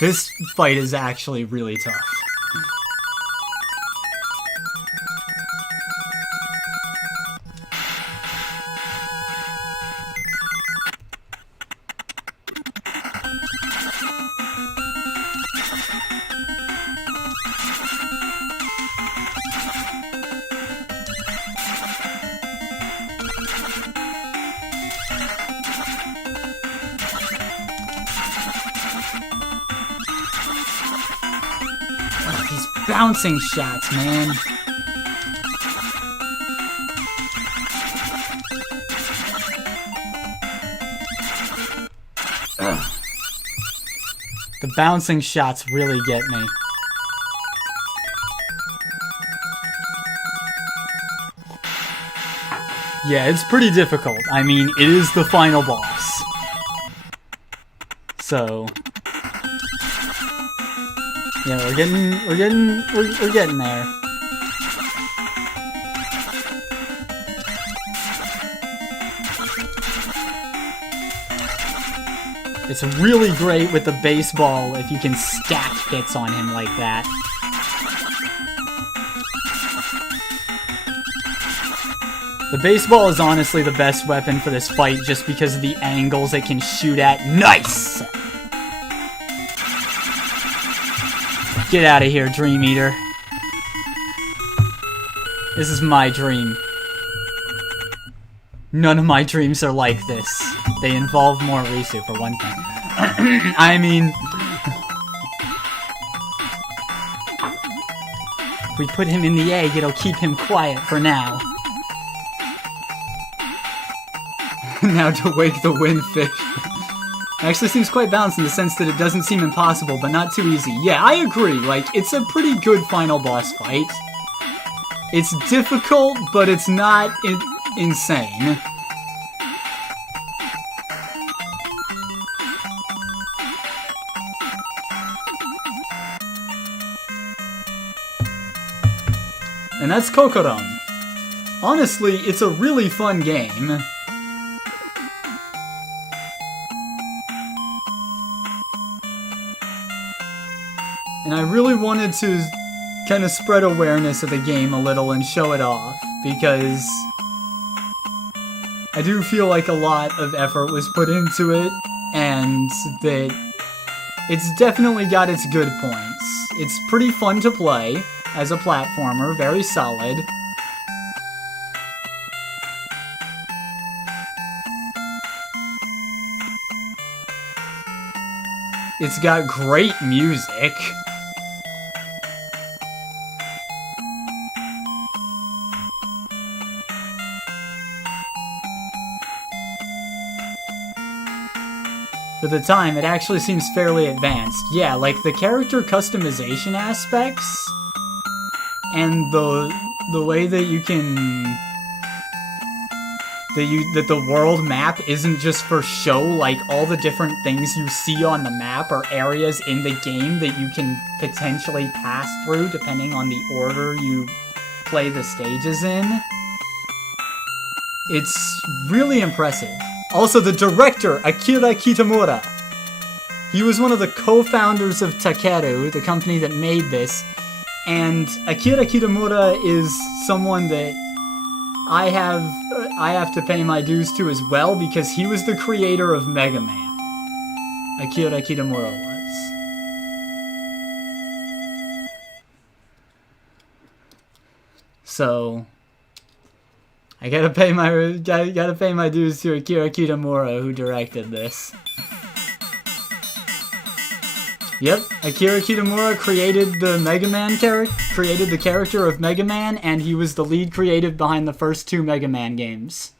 This fight is actually really tough. Bouncing shots, man. Ugh. The bouncing shots really get me. Yeah, it's pretty difficult. I mean, it is the final boss. So... yeah, we're getting there. It's really great with the baseball if you can stack hits on him like that. The baseball is honestly the best weapon for this fight just because of the angles it can shoot at. Nice! Get out of here, Dream Eater. This is my dream. None of my dreams are like this. They involve more Risu, for one thing. I mean... if we put him in the egg, it'll keep him quiet for now. Now to wake the windfish. Actually seems quite balanced in the sense that it doesn't seem impossible, but not too easy. Yeah, I agree. Like, it's a pretty good final boss fight. It's difficult, but it's not insane. And that's Cocoron. Honestly, it's a really fun game. And I really wanted to kind of spread awareness of the game a little and show it off, because I do feel like a lot of effort was put into it, and that it's definitely got its good points. It's pretty fun to play as a platformer, very solid. It's got great music. For the time, it actually seems fairly advanced. Yeah, like the character customization aspects and the way that you can that the world map isn't just for show, like all the different things you see on the map are areas in the game that you can potentially pass through depending on the order you play the stages in. It's really impressive. Also, the director, Akira Kitamura. He was one of the co-founders of Takeru, the company that made this, and Akira Kitamura is someone that I have to pay my dues to as well, because he was the creator of Mega Man. Akira Kitamura was. So I gotta pay my dues to Akira Kitamura, who directed this. Yep, Akira Kitamura created the Mega Man created the character of Mega Man, and he was the lead creative behind the first 2 Mega Man games.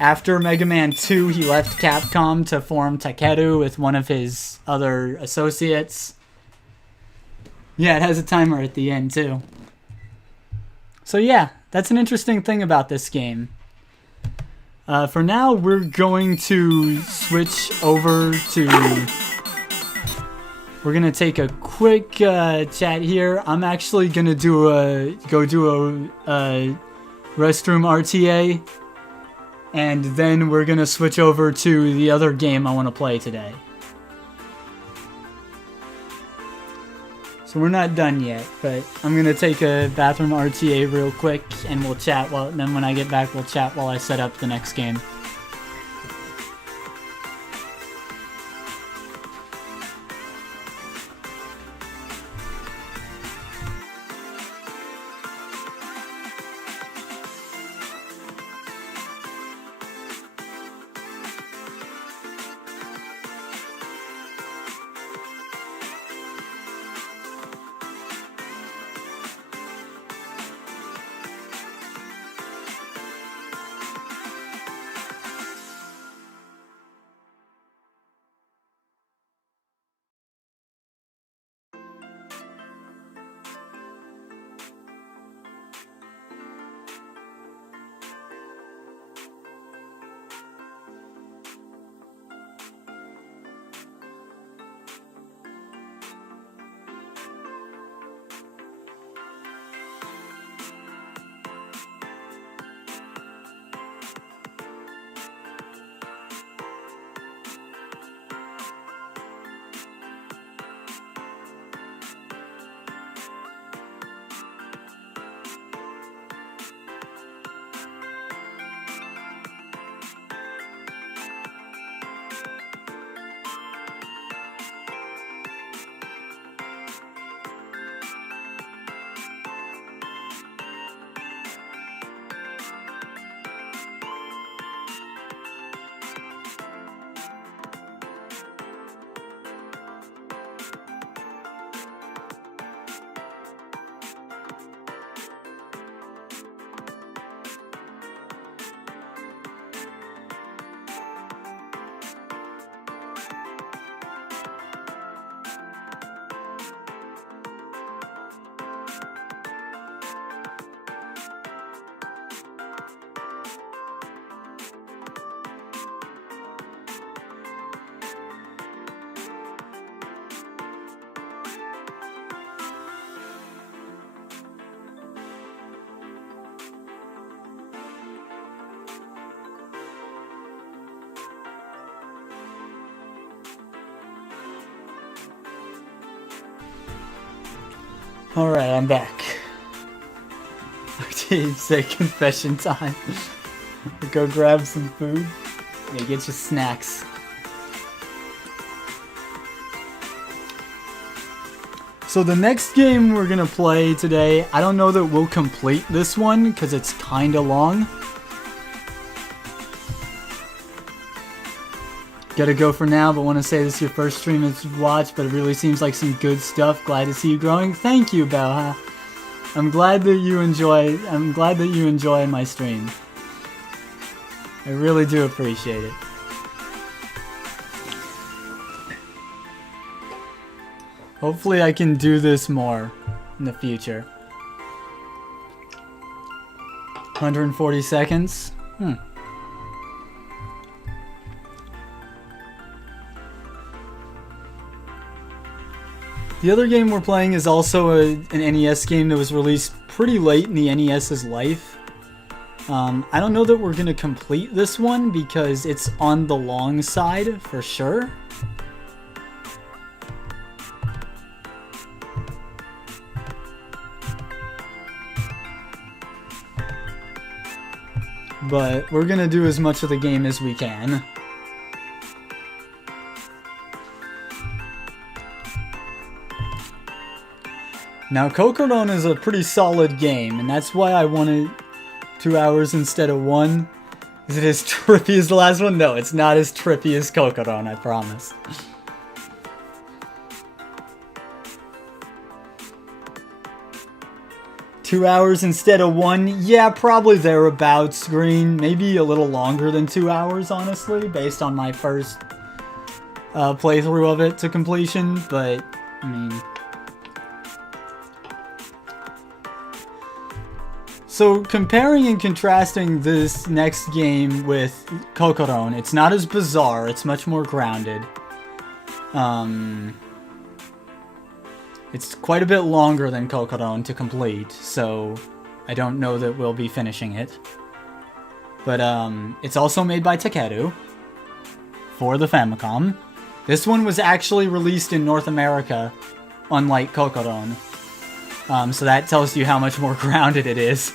After Mega Man 2, he left Capcom to form Takeru with one of his other associates. Yeah, it has a timer at the end, too. So yeah, that's an interesting thing about this game. For now, we're going to switch over to... We're going to take a quick chat here. I'm actually going to go do a restroom RTA. And then we're going to switch over to the other game I want to play today. So we're not done yet, but I'm going to take a bathroom RTA real quick, and we'll chat. Then when I get back, we'll chat while I set up the next game. Alright, I'm back. Okay, say confession time. Go grab some food. Yeah, get your snacks. So the next game we're gonna play today, I don't know that we'll complete this one because it's kinda long. Gotta go for now, but want to say this is your first stream that you've watched, but it really seems like some good stuff. Glad to see you growing. Thank you, Belha. I'm glad that you enjoy my stream. I really do appreciate it. Hopefully I can do this more in the future. 140 seconds? The other game we're playing is also an NES game that was released pretty late in the NES's life. I don't know that we're going to complete this one because it's on the long side for sure. But we're going to do as much of the game as we can. Now, Cocoron is a pretty solid game, and that's why I wanted 2 hours instead of 1. Is it as trippy as the last one? No, it's not as trippy as Cocoron, I promise. Two hours instead of 1? Yeah, probably thereabouts, Green. Maybe a little longer than 2 hours, honestly, based on my first playthrough of it to completion, but, I mean... So, comparing and contrasting this next game with Cocoron, it's not as bizarre, it's much more grounded. It's quite a bit longer than Cocoron to complete, so I don't know that we'll be finishing it. But, it's also made by Takeru for the Famicom. This one was actually released in North America, unlike Cocoron. So that tells you how much more grounded it is.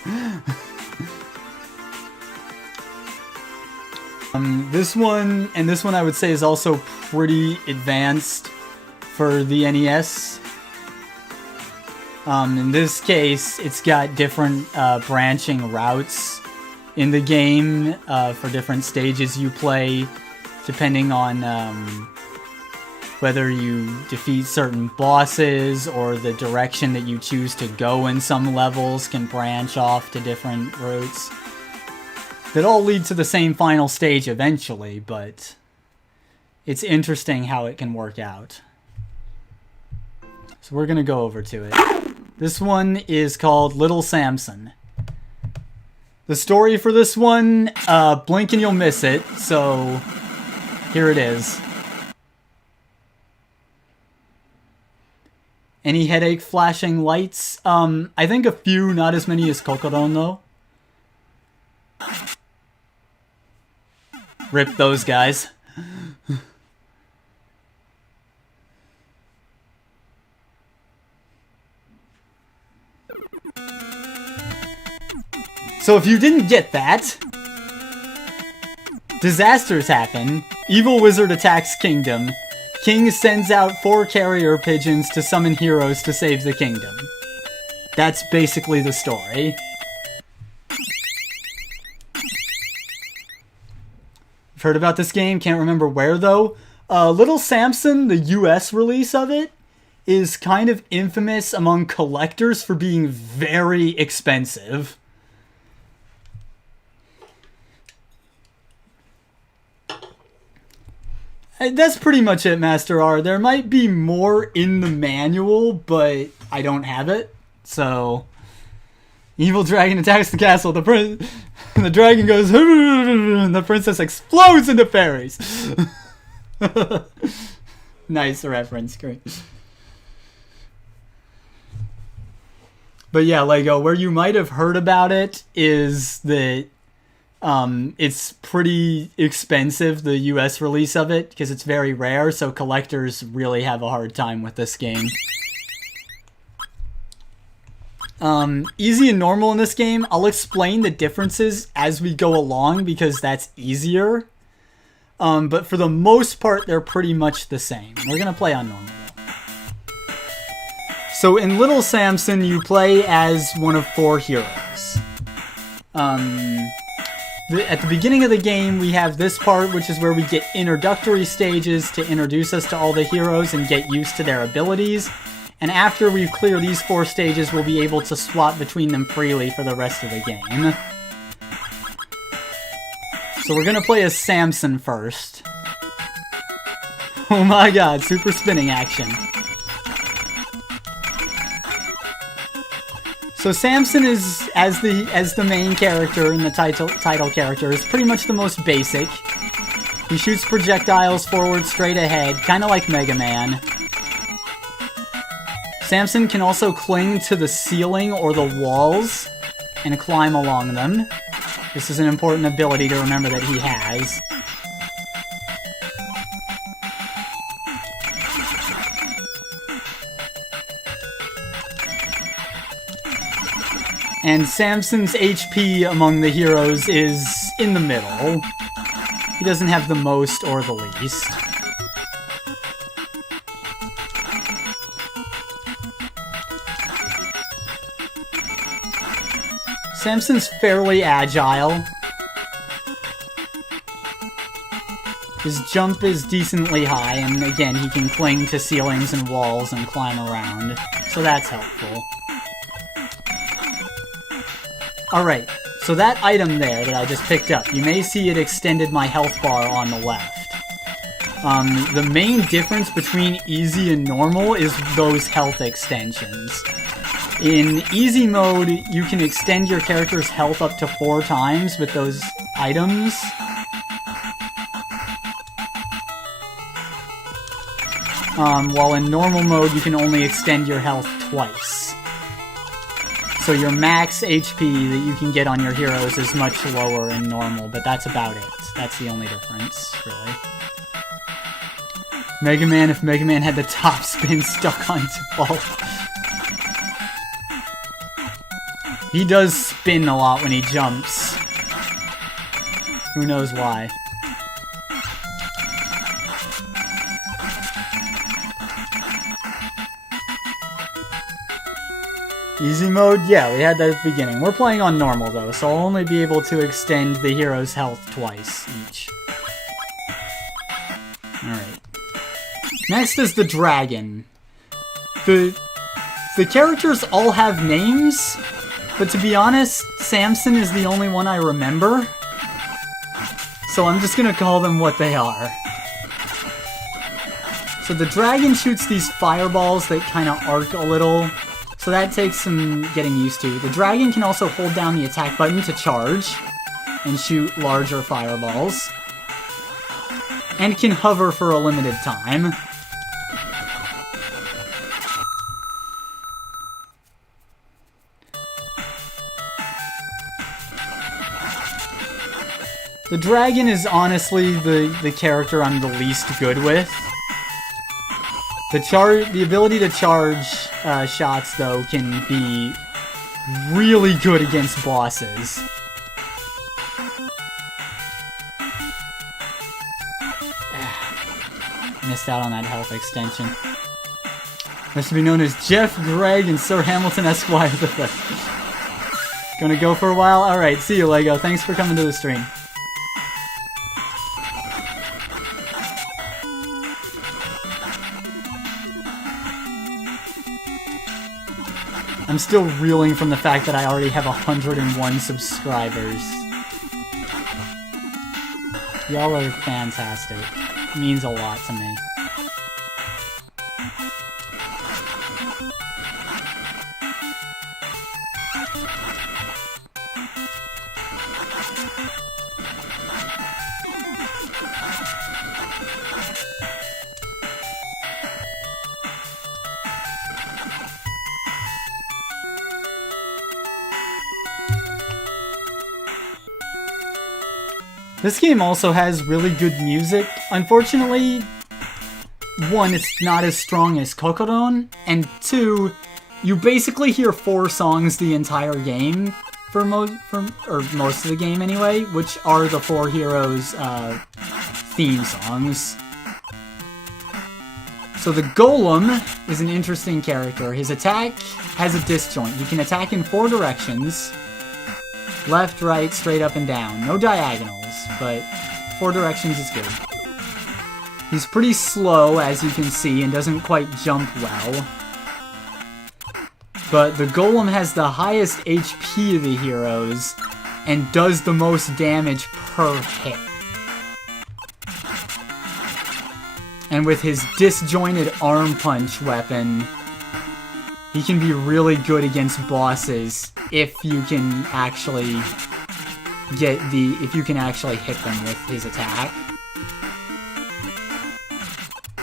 This one I would say is also pretty advanced for the NES. In this case, it's got different branching routes in the game for different stages you play, depending on whether you defeat certain bosses or the direction that you choose to go in some levels can branch off to different routes. That all lead to the same final stage eventually, but it's interesting how it can work out. So we're gonna go over to it. This one is called Little Samson. The story for this one, blink and you'll miss it, so here it is. Any headache flashing lights? I think a few, not as many as Cocoron though. Rip those guys. So if you didn't get that, disasters happen. Evil wizard attacks kingdom. King sends out 4 carrier pigeons to summon heroes to save the kingdom. That's basically the story. I've heard about this game, can't remember where though. Little Samson, the US release of it, is kind of infamous among collectors for being very expensive. That's pretty much it, Master R. There might be more in the manual, but I don't have it. So, evil dragon attacks the castle. The dragon goes, and the princess explodes into fairies. Nice reference, great. But yeah, Lego, where you might have heard about it is that it's pretty expensive, the US release of it, because it's very rare, so collectors really have a hard time with this game. Easy and normal in this game. I'll explain the differences as we go along, because that's easier. But for the most part, they're pretty much the same. We're gonna play on normal. So in Little Samson, you play as one of 4 heroes. At the beginning of the game, we have this part, which is where we get introductory stages to introduce us to all the heroes and get used to their abilities. And after we've cleared these 4 stages, we'll be able to swap between them freely for the rest of the game. So we're gonna play as Samson first. Oh my god, super spinning action. So Samson is, as the main character and the title character, is pretty much the most basic. He shoots projectiles forward straight ahead, kind of like Mega Man. Samson can also cling to the ceiling or the walls and climb along them. This is an important ability to remember that he has. And Samson's HP among the heroes is in the middle. He doesn't have the most or the least. Samson's fairly agile. His jump is decently high, and again, he can cling to ceilings and walls and climb around, so that's helpful. Alright, so that item there that I just picked up, you may see it extended my health bar on the left. The main difference between easy and normal is those health extensions. In easy mode, you can extend your character's health up to 4 times with those items. While in normal mode, you can only extend your health twice. So your max HP that you can get on your heroes is much lower in normal, but that's about it. That's the only difference, really. Mega Man, if Mega Man had the top spin stuck on default. He does spin a lot when he jumps. Who knows why. Easy mode? Yeah, we had that at the beginning. We're playing on normal, though, so I'll only be able to extend the hero's health twice each. Alright. Next is the dragon. The characters all have names, but to be honest, Samson is the only one I remember. So I'm just gonna call them what they are. So the dragon shoots these fireballs that kind of arc a little. So that takes some getting used to. The dragon can also hold down the attack button to charge and shoot larger fireballs. And can hover for a limited time. The dragon is honestly the character I'm the least good with. The ability to charge shots, though, can be really good against bosses. Missed out on that health extension. This should be known as Jeff, Greg, and Sir Hamilton Esquire the Fifth. Gonna go for a while? Alright, see you, Lego. Thanks for coming to the stream. I'm still reeling from the fact that I already have 101 subscribers. Y'all are fantastic. It means a lot to me. This game also has really good music. Unfortunately, 1, it's not as strong as Cocoron, and 2, you basically hear 4 songs the entire game, for most of the game anyway, which are the 4 heroes' theme songs. So the Golem is an interesting character. His attack has a disjoint. He can attack in 4 directions. Left, right, straight up, and down. No diagonals, but 4 directions is good. He's pretty slow, as you can see, and doesn't quite jump well. But the Golem has the highest HP of the heroes, and does the most damage per hit. And with his disjointed arm punch weapon, he can be really good against bosses if you can actually hit them with his attack.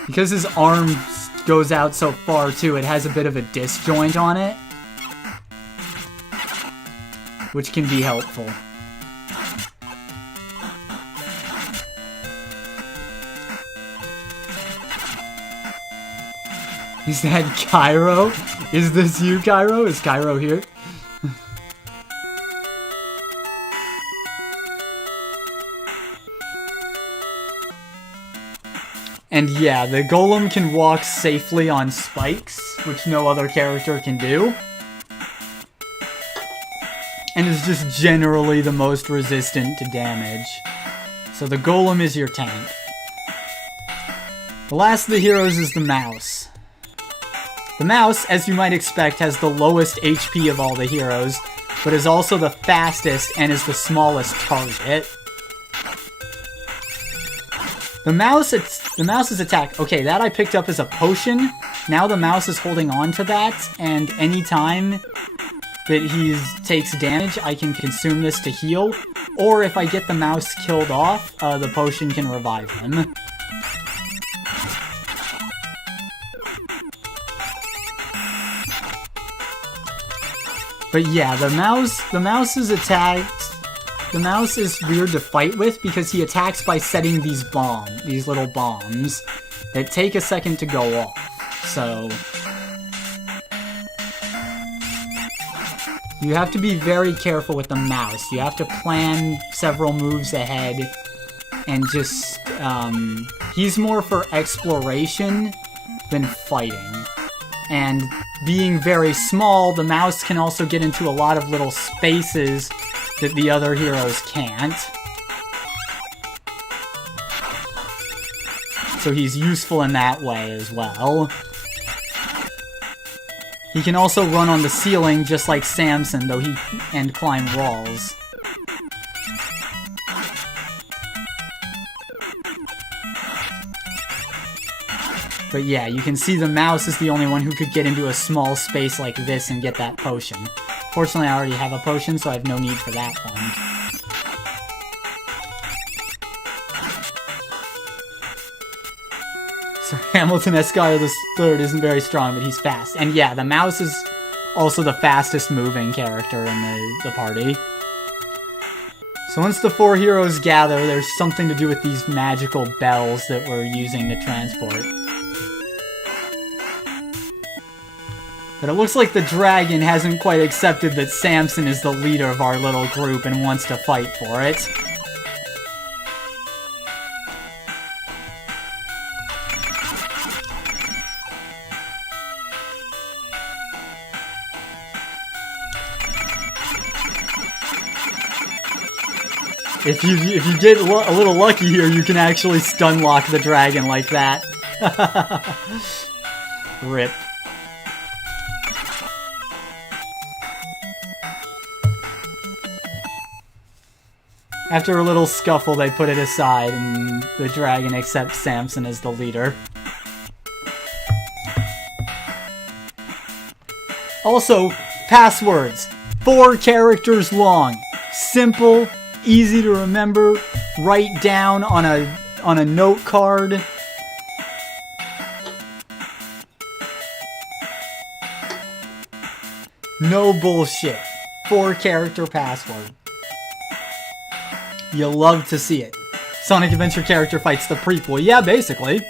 Because his arm goes out so far too, it has a bit of a disjoint on it, which can be helpful. Is that Cairo? Is this you, Cairo? Is Cairo here? And yeah, the Golem can walk safely on spikes, which no other character can do. and is just generally the most resistant to damage. So the golem is your tank. The last of the heroes is the mouse. The mouse, as you might expect, has the lowest HP of all the heroes, but is also the fastest and is the smallest target. The mouse's attack, okay, that I picked up as a potion. Now the mouse is holding on to that, and anytime that he takes damage, I can consume this to heal. Or if I get the mouse killed off, the potion can revive him. But yeah, the mouse is attacked. The mouse is weird to fight with because he attacks by setting these little bombs that take a second to go off. So you have to be very careful with the mouse. You have to plan several moves ahead and just, he's more for exploration than fighting. And being very small, the mouse can also get into a lot of little spaces that the other heroes can't. So he's useful in that way as well. He can also run on the ceiling just like Samson, and climb walls. But yeah, you can see the mouse is the only one who could get into a small space like this and get that potion. Fortunately, I already have a potion, so I have no need for that one. So Hamilton Esquire III isn't very strong, but he's fast. And yeah, the mouse is also the fastest moving character in the party. So once the 4 heroes gather, there's something to do with these magical bells that we're using to transport. But it looks like the dragon hasn't quite accepted that Samson is the leader of our little group and wants to fight for it. If you get a little lucky here, you can actually stun lock the dragon like that. Rip. After a little scuffle, they put it aside, and the dragon accepts Samson as the leader. Also, passwords. 4 characters long. Simple, easy to remember, write down on a note card. No bullshit. 4 character password. You'll love to see it. Sonic Adventure character fights the prequel. Yeah, basically.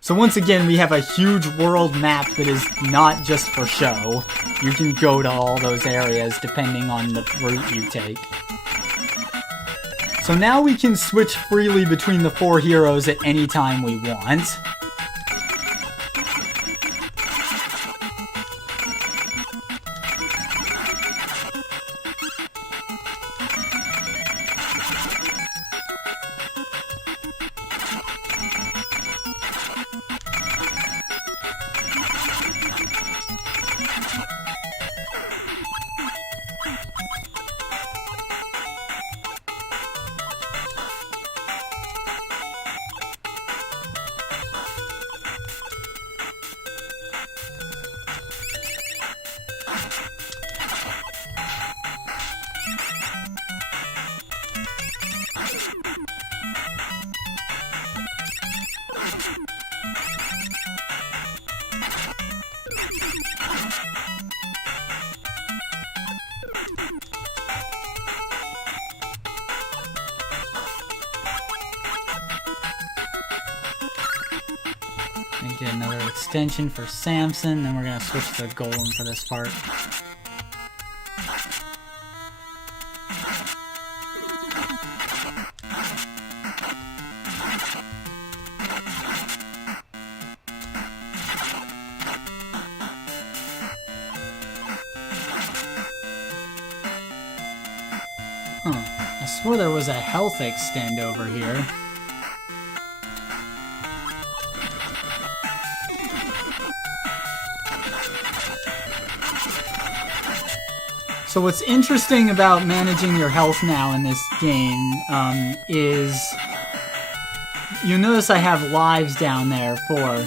So once again, we have a huge world map that is not just for show. You can go to all those areas depending on the route you take. So now we can switch freely between the 4 heroes at any time we want. Get another extension for Samson, then we're gonna switch to the golem for this part. Swore there was a health extend over here. So what's interesting about managing your health now in this game is you notice I have lives down there for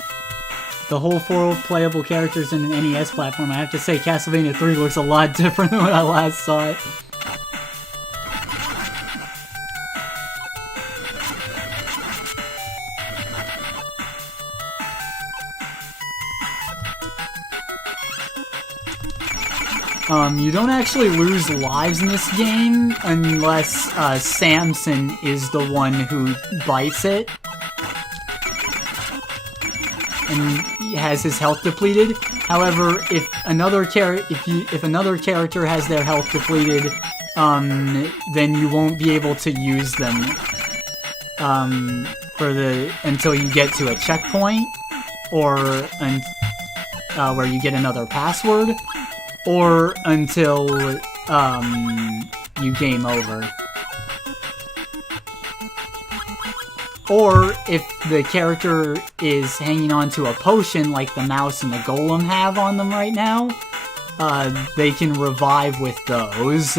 the whole 4 playable characters in an NES platform. I have to say Castlevania 3 looks a lot different than when I last saw it. You don't actually lose lives in this game unless Samson is the one who bites it and he has his health depleted. However, if another character has their health depleted, then you won't be able to use them until you get to a checkpoint, or where you get another password, or until you game over. Or if the character is hanging on to a potion like the mouse and the golem have on them right now, they can revive with those.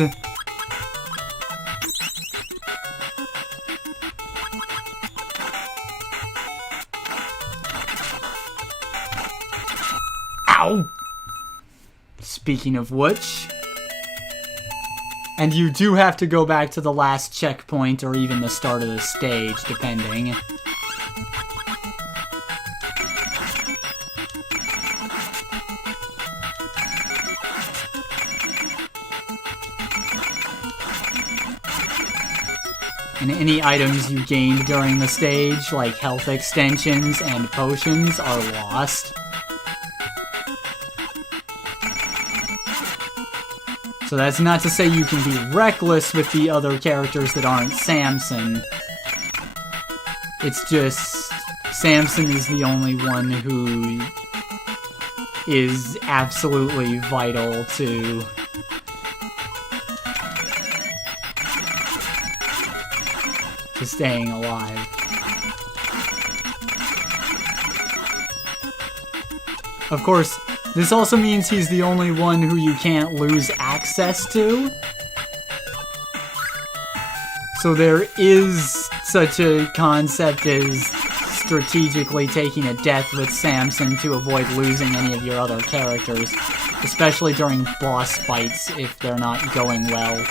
Ow! Speaking of which... And you do have to go back to the last checkpoint or even the start of the stage, depending. And any items you gained during the stage, like health extensions and potions, are lost. So that's not to say you can be reckless with the other characters that aren't Samson. It's just Samson is the only one who is absolutely vital to staying alive. Of course, this also means he's the only one who you can't lose access to. So there is such a concept as strategically taking a death with Samson to avoid losing any of your other characters, especially during boss fights if they're not going well.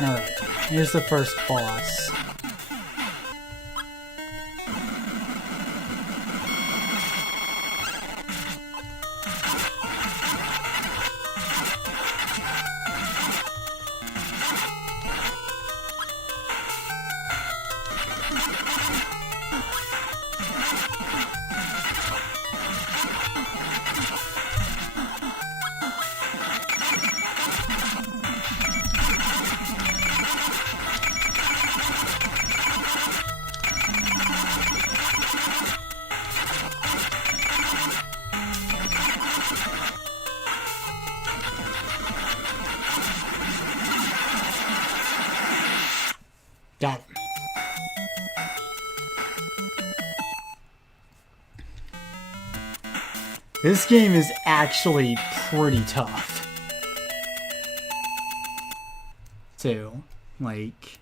Alright, here's the first boss. This game is actually pretty tough. Too. Like,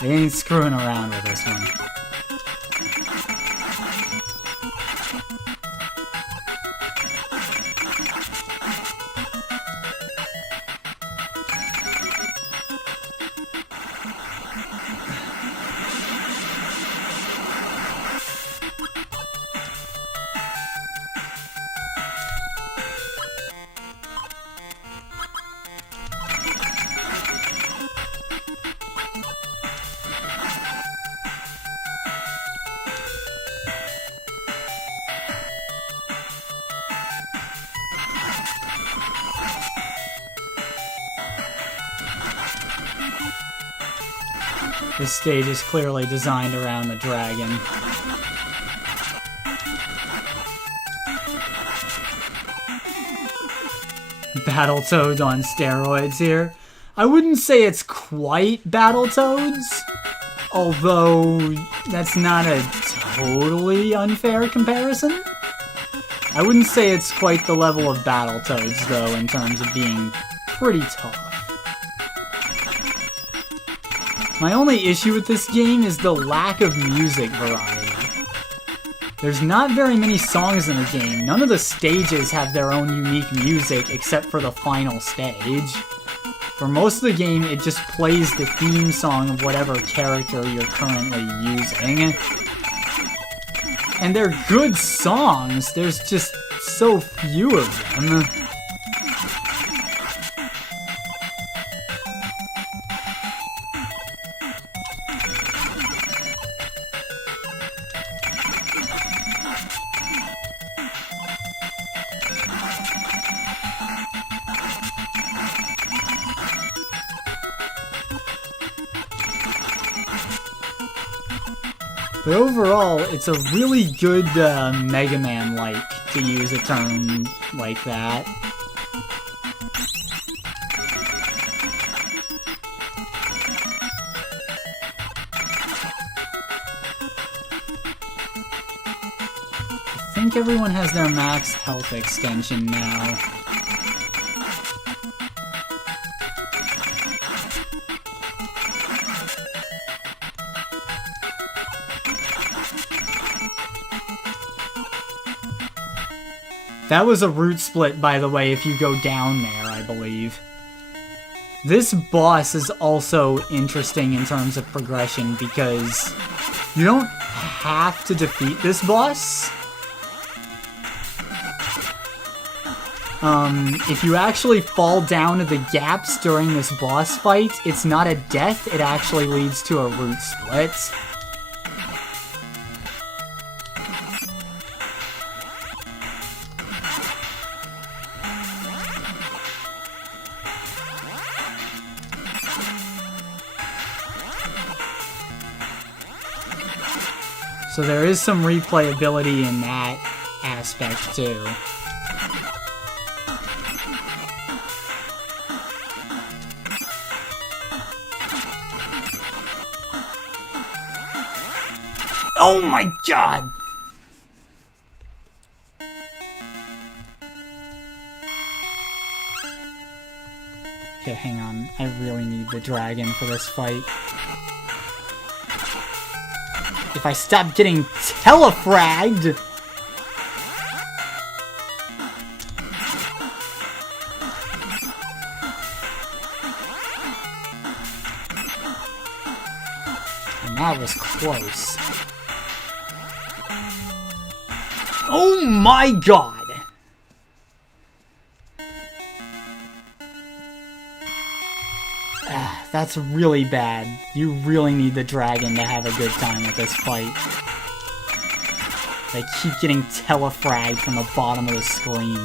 they ain't screwing around with this one. This stage is clearly designed around the dragon. Battletoads on steroids here. I wouldn't say it's quite Battletoads, although that's not a totally unfair comparison. I wouldn't say it's quite the level of Battletoads, though, in terms of being pretty tough. My only issue with this game is the lack of music variety. There's not very many songs in the game. None of the stages have their own unique music except for the final stage. For most of the game, it just plays the theme song of whatever character you're currently using. And they're good songs, there's just so few of them. But overall, it's a really good Mega Man-like, to use a term like that. I think everyone has their max health extension now. That was a root split, by the way, if you go down there, I believe. This boss is also interesting in terms of progression, because you don't have to defeat this boss. If you actually fall down to the gaps during this boss fight, it's not a death, it actually leads to a root split. So there is some replayability in that aspect, too. Oh my god! Okay, hang on. I really need the dragon for this fight. If I stop getting telefragged! And that was close. Oh my god! That's really bad. You really need the dragon to have a good time with this fight. They keep getting telefragged from the bottom of the screen.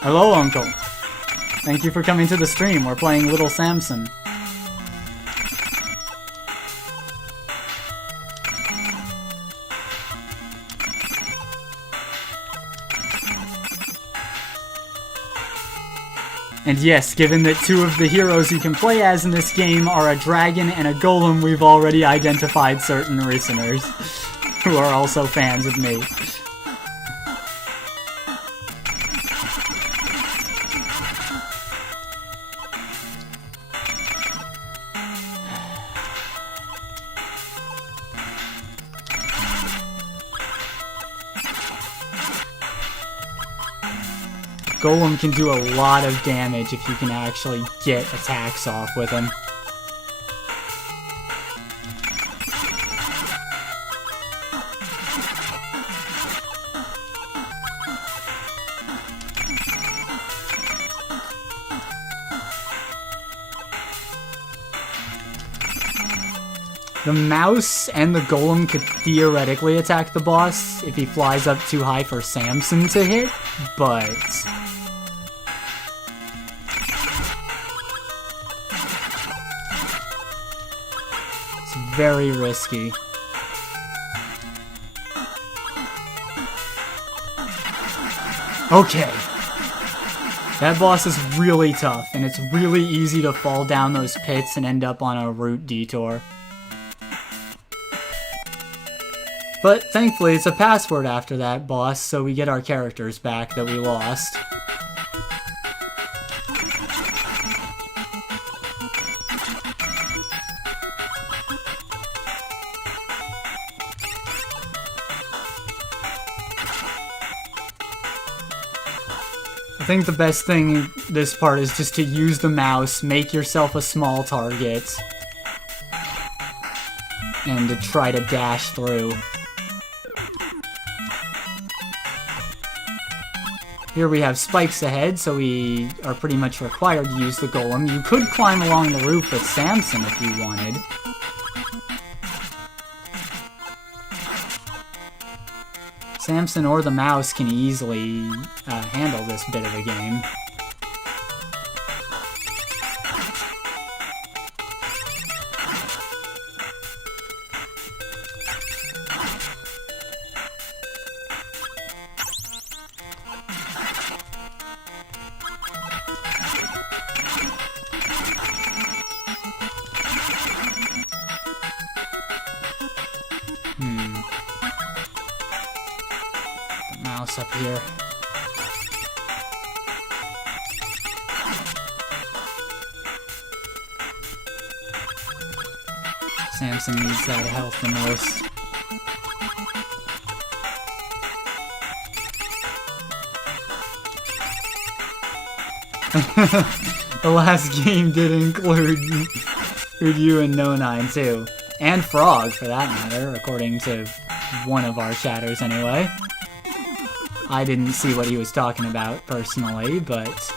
Hello, Uncle. Thank you for coming to the stream. We're playing Little Samson. And yes, given that two of the heroes you can play as in this game are a dragon and a golem, we've already identified certain listeners who are also fans of me. Golem can do a lot of damage if you can actually get attacks off with him. The mouse and the golem could theoretically attack the boss if he flies up too high for Samson to hit, but it's very risky. Okay. That boss is really tough, and it's really easy to fall down those pits and end up on a route detour. But thankfully it's a password after that boss, so we get our characters back that we lost. I think the best thing in this part is just to use the mouse, make yourself a small target, and to try to dash through. Here we have spikes ahead, so we are pretty much required to use the golem. You could climb along the roof with Samson if you wanted. Samson or the mouse can easily handle this bit of a game. Mouse up here. Samson needs that health the most. The last game did include you and No9 too. And Frog, for that matter, according to one of our chatters anyway. I didn't see what he was talking about personally, but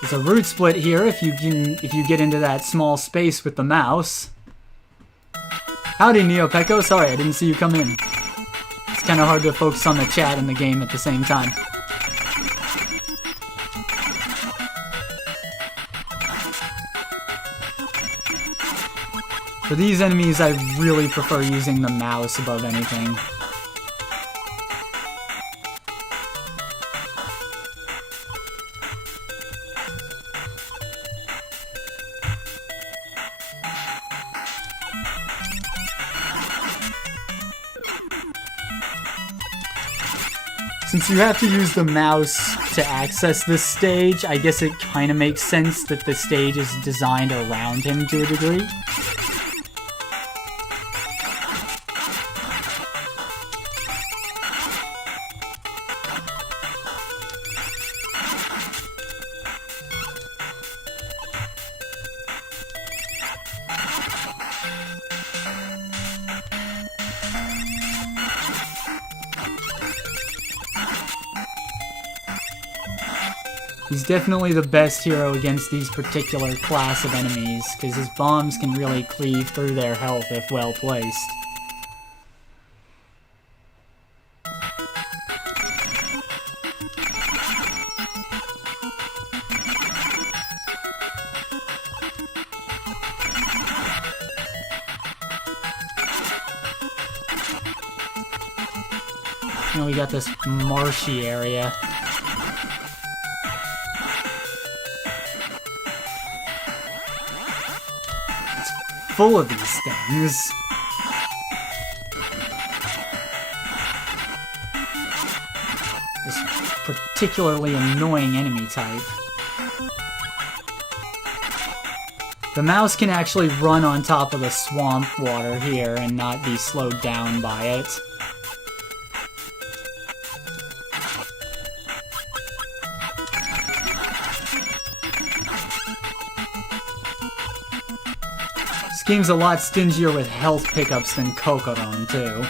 there's a route split here if you get into that small space with the mouse. Howdy, Neopeko. Sorry, I didn't see you come in. It's kind of hard to focus on the chat and the game at the same time. For these enemies, I really prefer using the mouse above anything. Since you have to use the mouse to access this stage, I guess it kind of makes sense that the stage is designed around him to a degree. He's definitely the best hero against these particular class of enemies, because his bombs can really cleave through their health if well placed. And we got this marshy area. full of these things. This particularly annoying enemy type. The mouse can actually run on top of the swamp water here and not be slowed down by it. This game's a lot stingier with health pickups than Cocoron, too.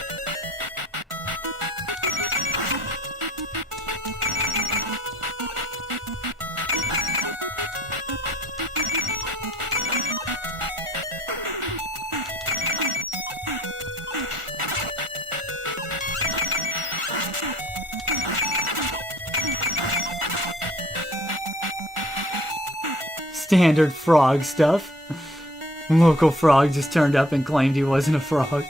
Standard frog stuff. Local frog just turned up and claimed he wasn't a frog.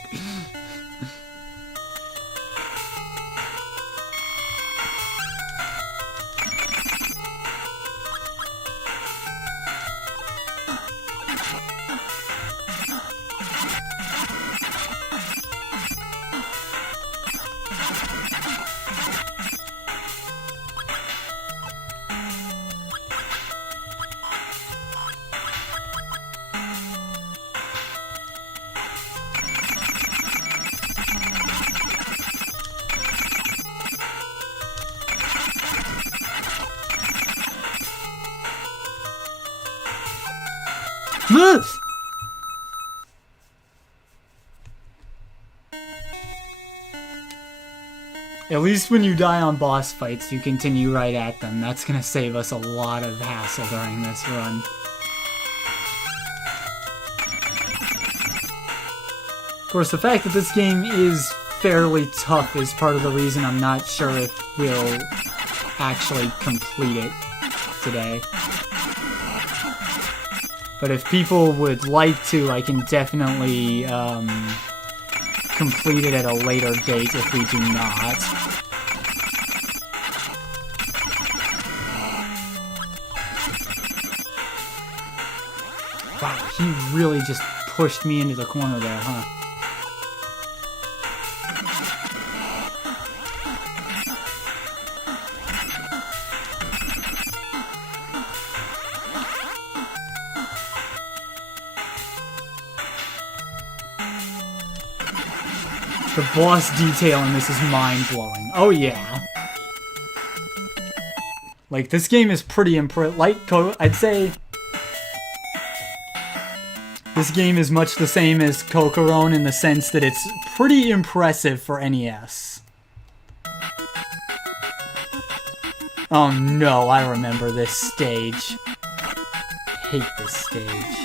At least when you die on boss fights, you continue right at them. That's gonna save us a lot of hassle during this run. Of course, the fact that this game is fairly tough is part of the reason I'm not sure if we'll actually complete it today. But if people would like to, I can definitely complete it at a later date if we do not. Wow, he really just pushed me into the corner there, huh? The boss detail in this is mind-blowing. Oh yeah. Like, this game is pretty I'd say this game is much the same as Cocoron in the sense that it's pretty impressive for NES. Oh no, I remember this stage. I hate this stage.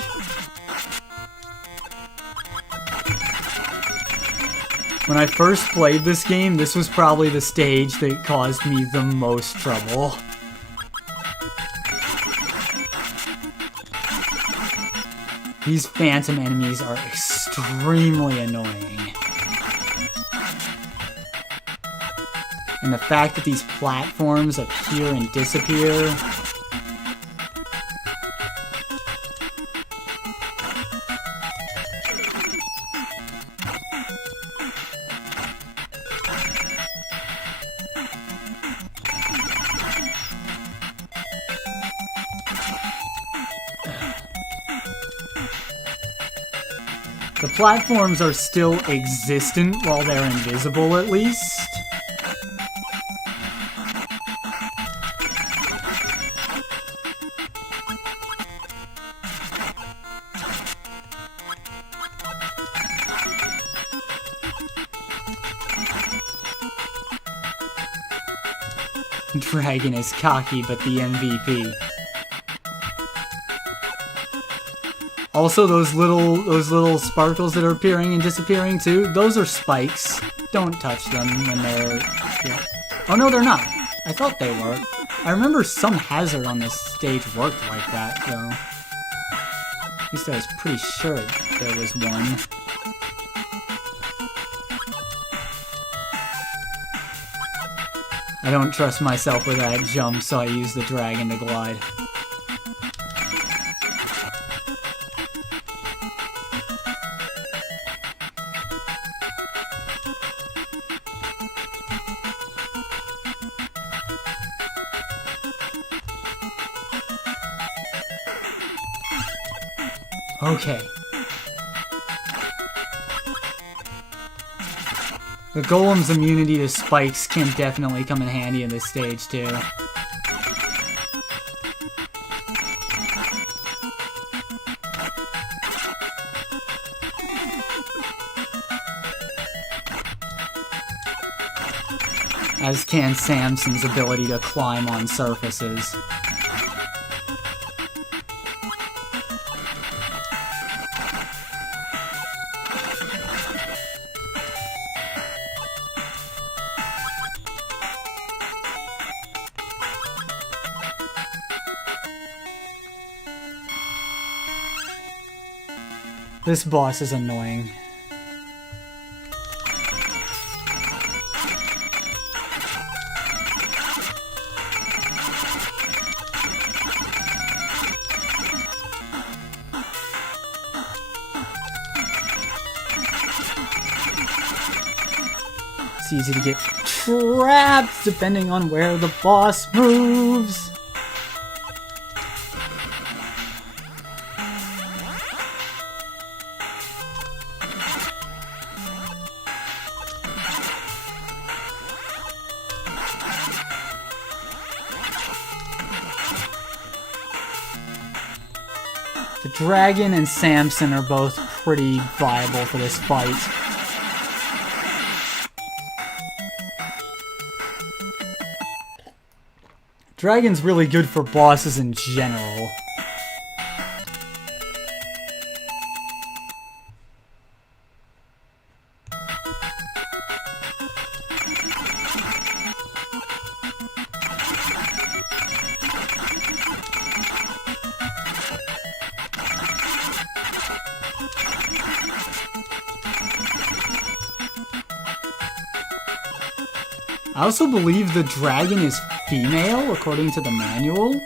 When I first played this game, this was probably the stage that caused me the most trouble. These phantom enemies are extremely annoying. And the fact that these platforms appear and disappear... The platforms are still existent while they're invisible, at least. Dragon is cocky, but the MVP. Also, those little sparkles that are appearing and disappearing too, those are spikes. Don't touch them when they're... Yeah. Oh no, they're not. I thought they were. I remember some hazard on this stage worked like that, though. At least I was pretty sure there was one. I don't trust myself with that jump, so I use the dragon to glide. Okay. The golem's immunity to spikes can definitely come in handy in this stage, too. As can Samson's ability to climb on surfaces. This boss is annoying. It's easy to get trapped depending on where the boss moves. The dragon and Samson are both pretty viable for this fight. Dragon's really good for bosses in general. I also believe the dragon is female, according to the manual.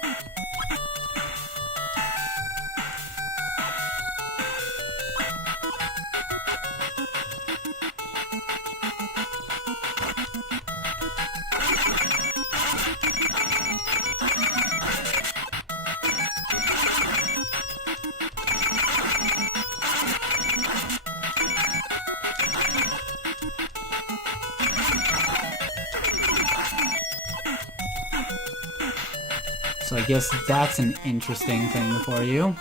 So I guess that's an interesting thing for you.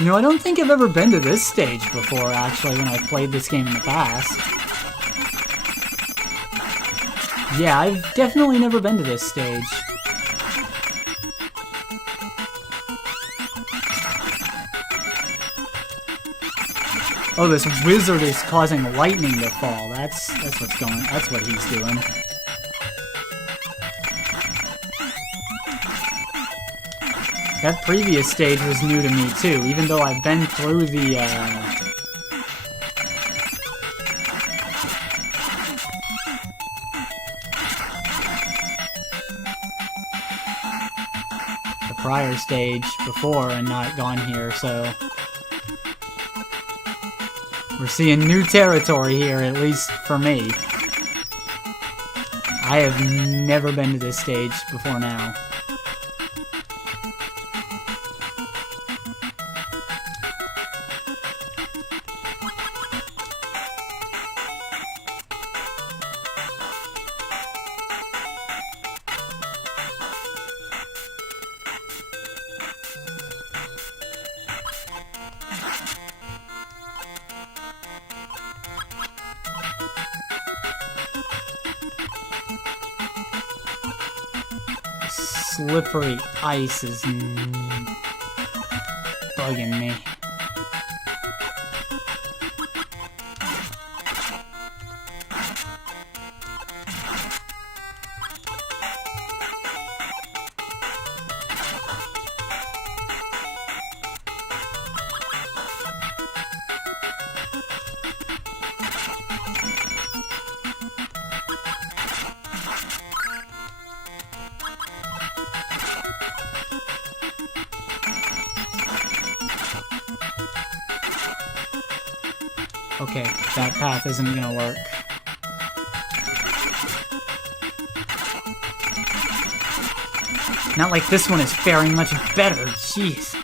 You know, I don't think I've ever been to this stage before, actually, when I've played this game in the past. Yeah, I've definitely never been to this stage. Oh, this wizard is causing lightning to fall. That's what he's doing. That previous stage was new to me too, even though I've been through the prior stage before and not gone here, so we're seeing new territory here, at least for me. I have never been to this stage before now. Slippery ice is bugging me. Okay, that path isn't gonna work. Not like this one is faring much better. Jeez.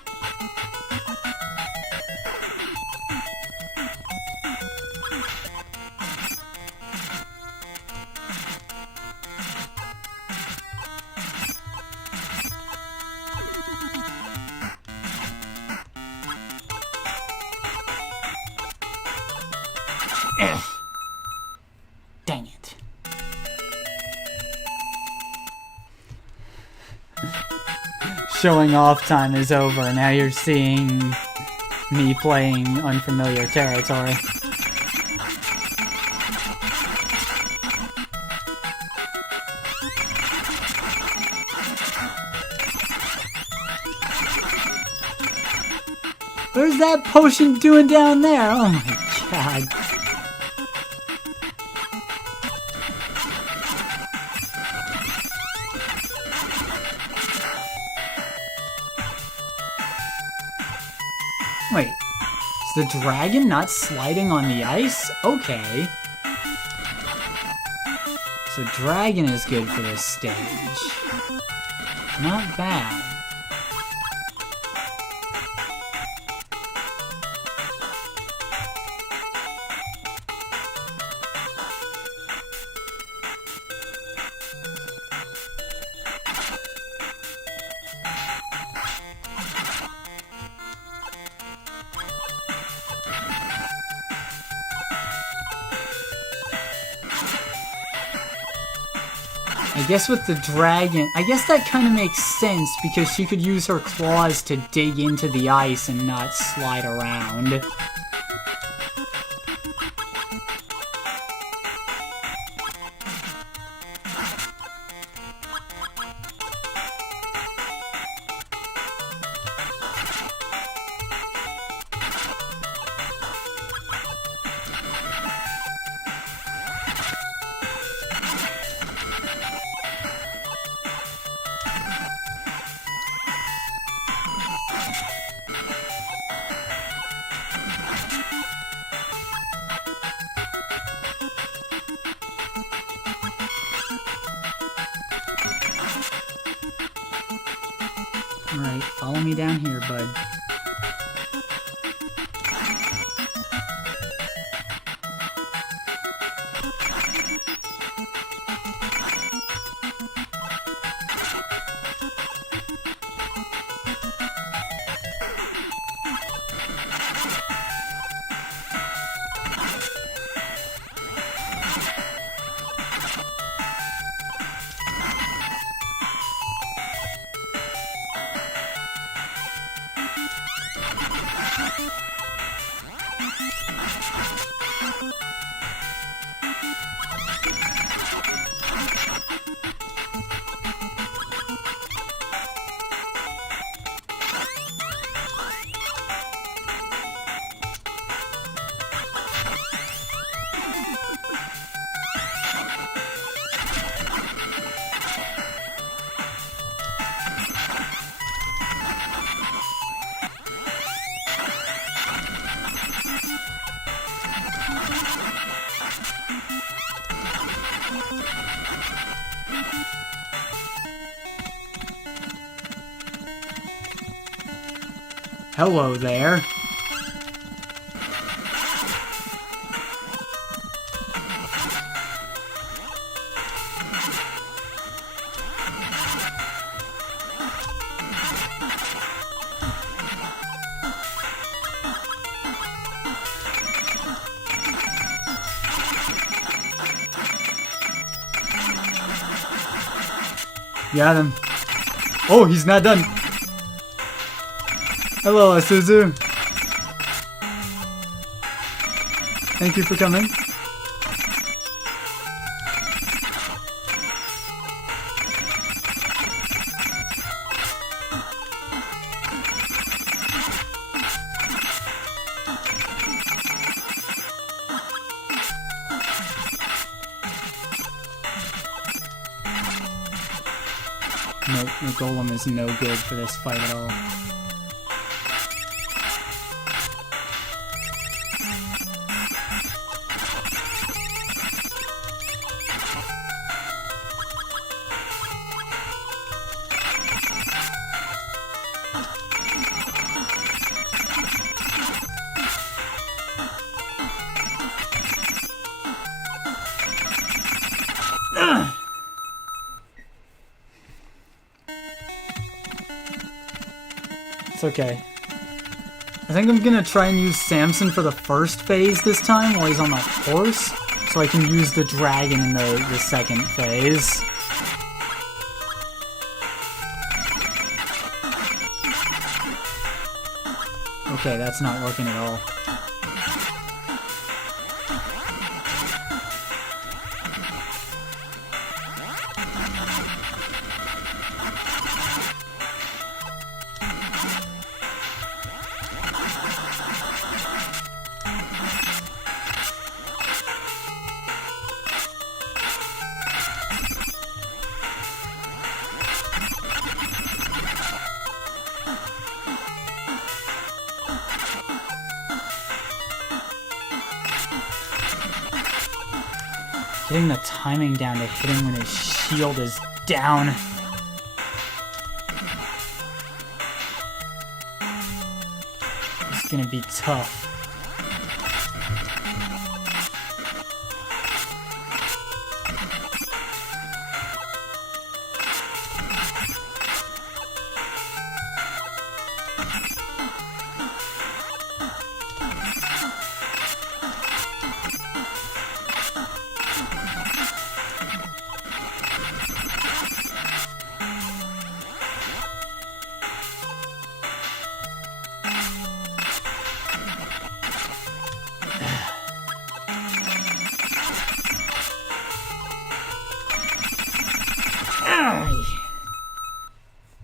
Dang it. Showing off time is over. Now you're seeing me playing unfamiliar territory. Where's that potion doing down there? Oh my god. Wait, is the dragon not sliding on the ice? Okay. So dragon is good for this stage. Not bad. I guess with the dragon, I guess that kind of makes sense because she could use her claws to dig into the ice and not slide around. Alright, follow me down here, bud. Hello there. Got him. Oh, he's not done. Hello, Asuzu. Thank you for coming. Nope, the golem is no good for this fight at all. It's okay. I think I'm gonna try and use Samson for the first phase this time while he's on the horse, so I can use the dragon in the second phase. Okay, that's not working at all. Getting the timing down to hit him when his shield is down. It's gonna be tough.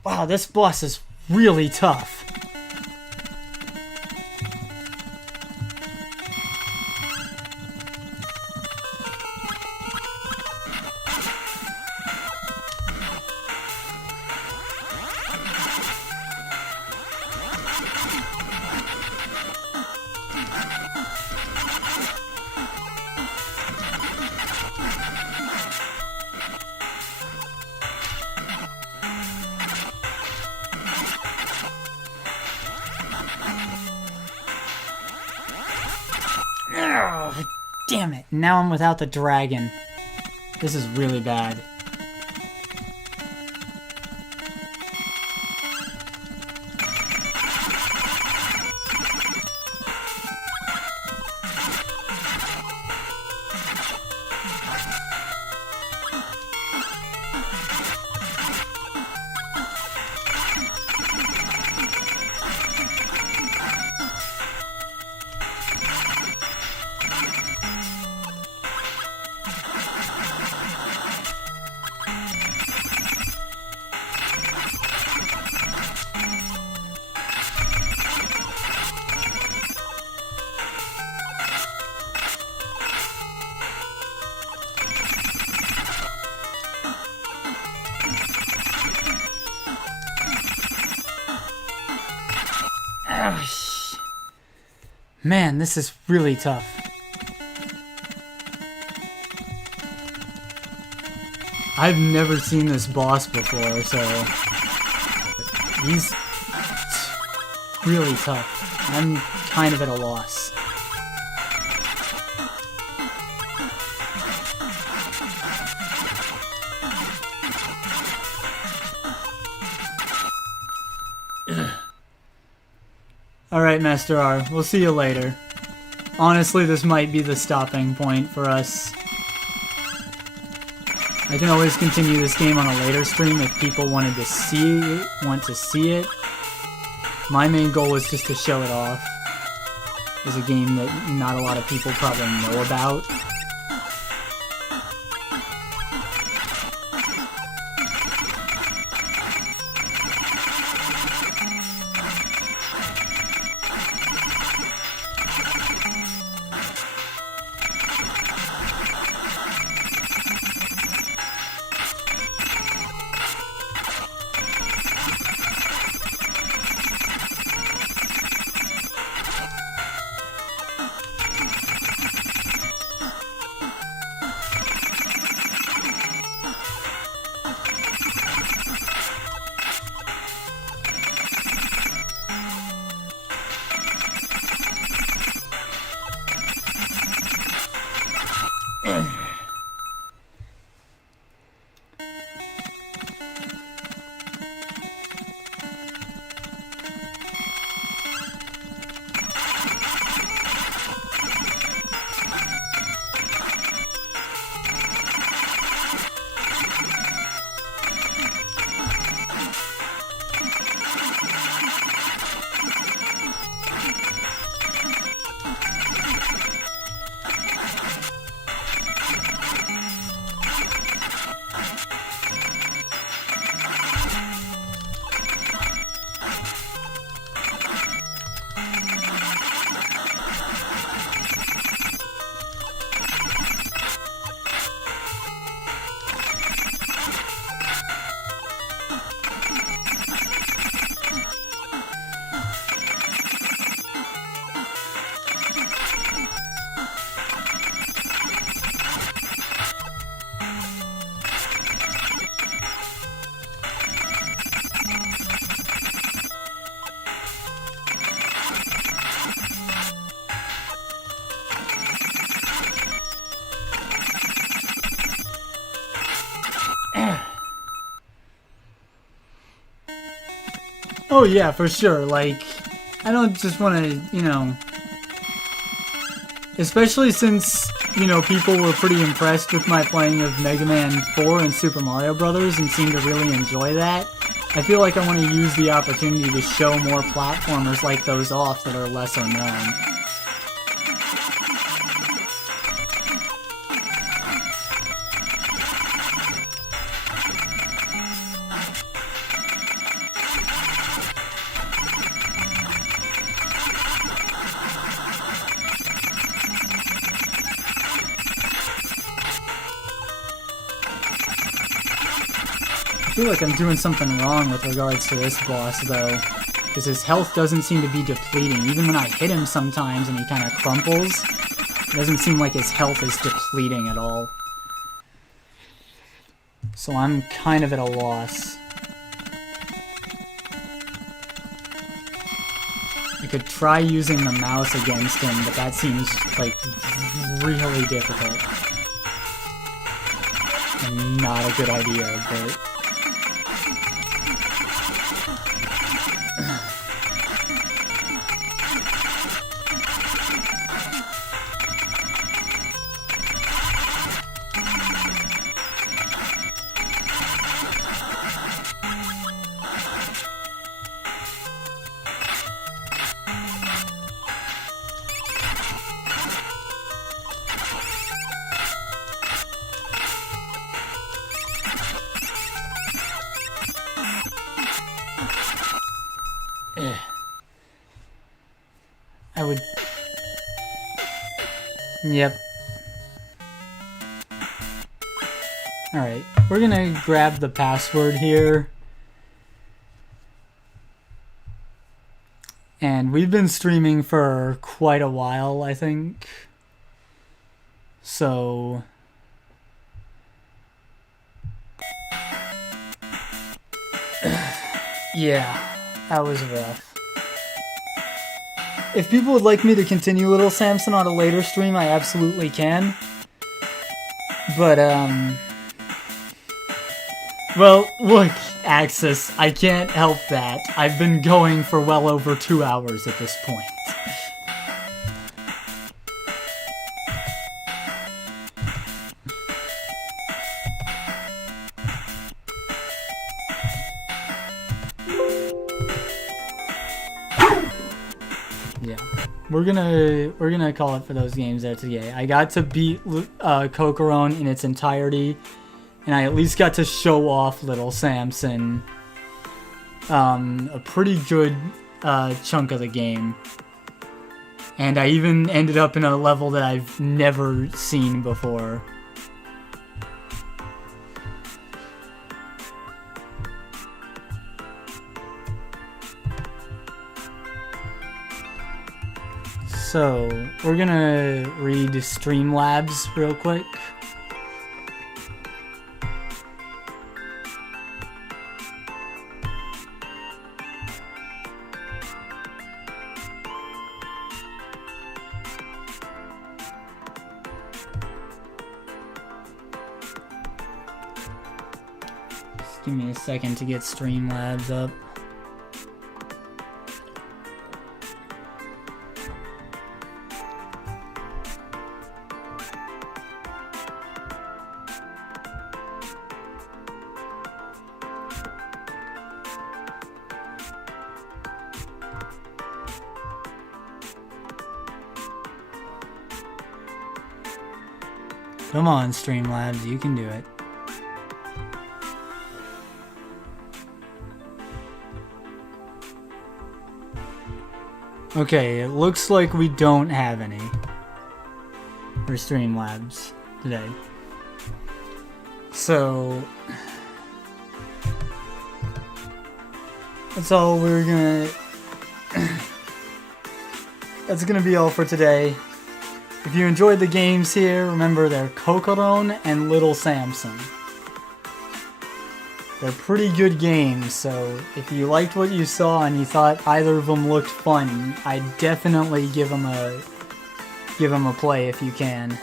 Wow, this boss is really tough. Damn it, now I'm without the dragon. This is really bad. Man, this is really tough. I've never seen this boss before, so he's really tough. I'm kind of at a loss. Alright, Master R, we'll see you later. Honestly, this might be the stopping point for us. I can always continue this game on a later stream if people want to see it. My main goal is just to show it off. It's a game that not a lot of people probably know about. Oh yeah, for sure. Like, I don't just want to, you know... Especially since, you know, people were pretty impressed with my playing of Mega Man 4 and Super Mario Brothers and seemed to really enjoy that. I feel like I want to use the opportunity to show more platformers like those off that are lesser known. I feel like I'm doing something wrong with regards to this boss, though, because his health doesn't seem to be depleting. Even when I hit him sometimes and he kind of crumples, it doesn't seem like his health is depleting at all. So I'm kind of at a loss. I could try using the mouse against him, but that seems, like, really difficult. And not a good idea, but... I would... Yep. Alright, we're gonna grab the password here. And we've been streaming for quite a while, I think. So... yeah, that was rough. If people would like me to continue Little Samson on a later stream, I absolutely can. But, well, look, Axis, I can't help that. I've been going for well over 2 hours at this point. Yeah, we're gonna call it for those games there today. I got to beat Cocoron in its entirety, and I at least got to show off Little Samson a pretty good chunk of the game. And I even ended up in a level that I've never seen before. So, we're gonna read Streamlabs real quick. Just give me a second to get Streamlabs up. Come on, Streamlabs, you can do it. Okay, it looks like we don't have any for Streamlabs today. So that's all we're gonna that's gonna be all for today. If you enjoyed the games here, remember they're Cocoron and Little Samson. They're pretty good games, so if you liked what you saw and you thought either of them looked fun, I'd definitely give them a play if you can.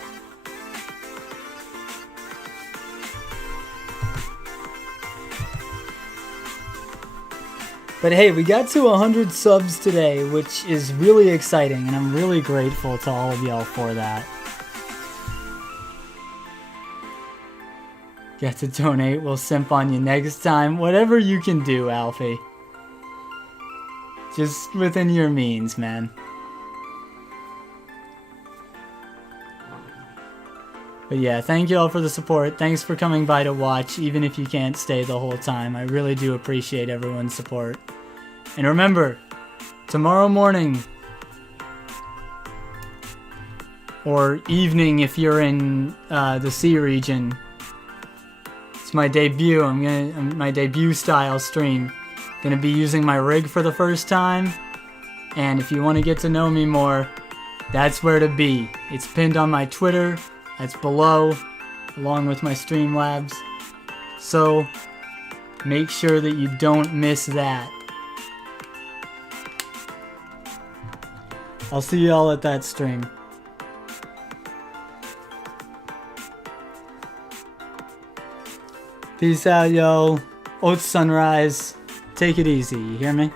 But hey, we got to 100 subs today, which is really exciting, and I'm really grateful to all of y'all for that. Get to donate, we'll simp on you next time. Whatever you can do, Alfie. Just within your means, man. But yeah, thank you all for the support. Thanks for coming by to watch, even if you can't stay the whole time. I really do appreciate everyone's support. And remember, tomorrow morning, or evening if you're in the C region, it's my debut. My debut style stream. Gonna be using my rig for the first time. And if you want to get to know me more, that's where to be. It's pinned on my Twitter. That's below, along with my Streamlabs. So, make sure that you don't miss that. I'll see y'all at that stream. Peace out, yo. Oats sunrise. Take it easy, you hear me?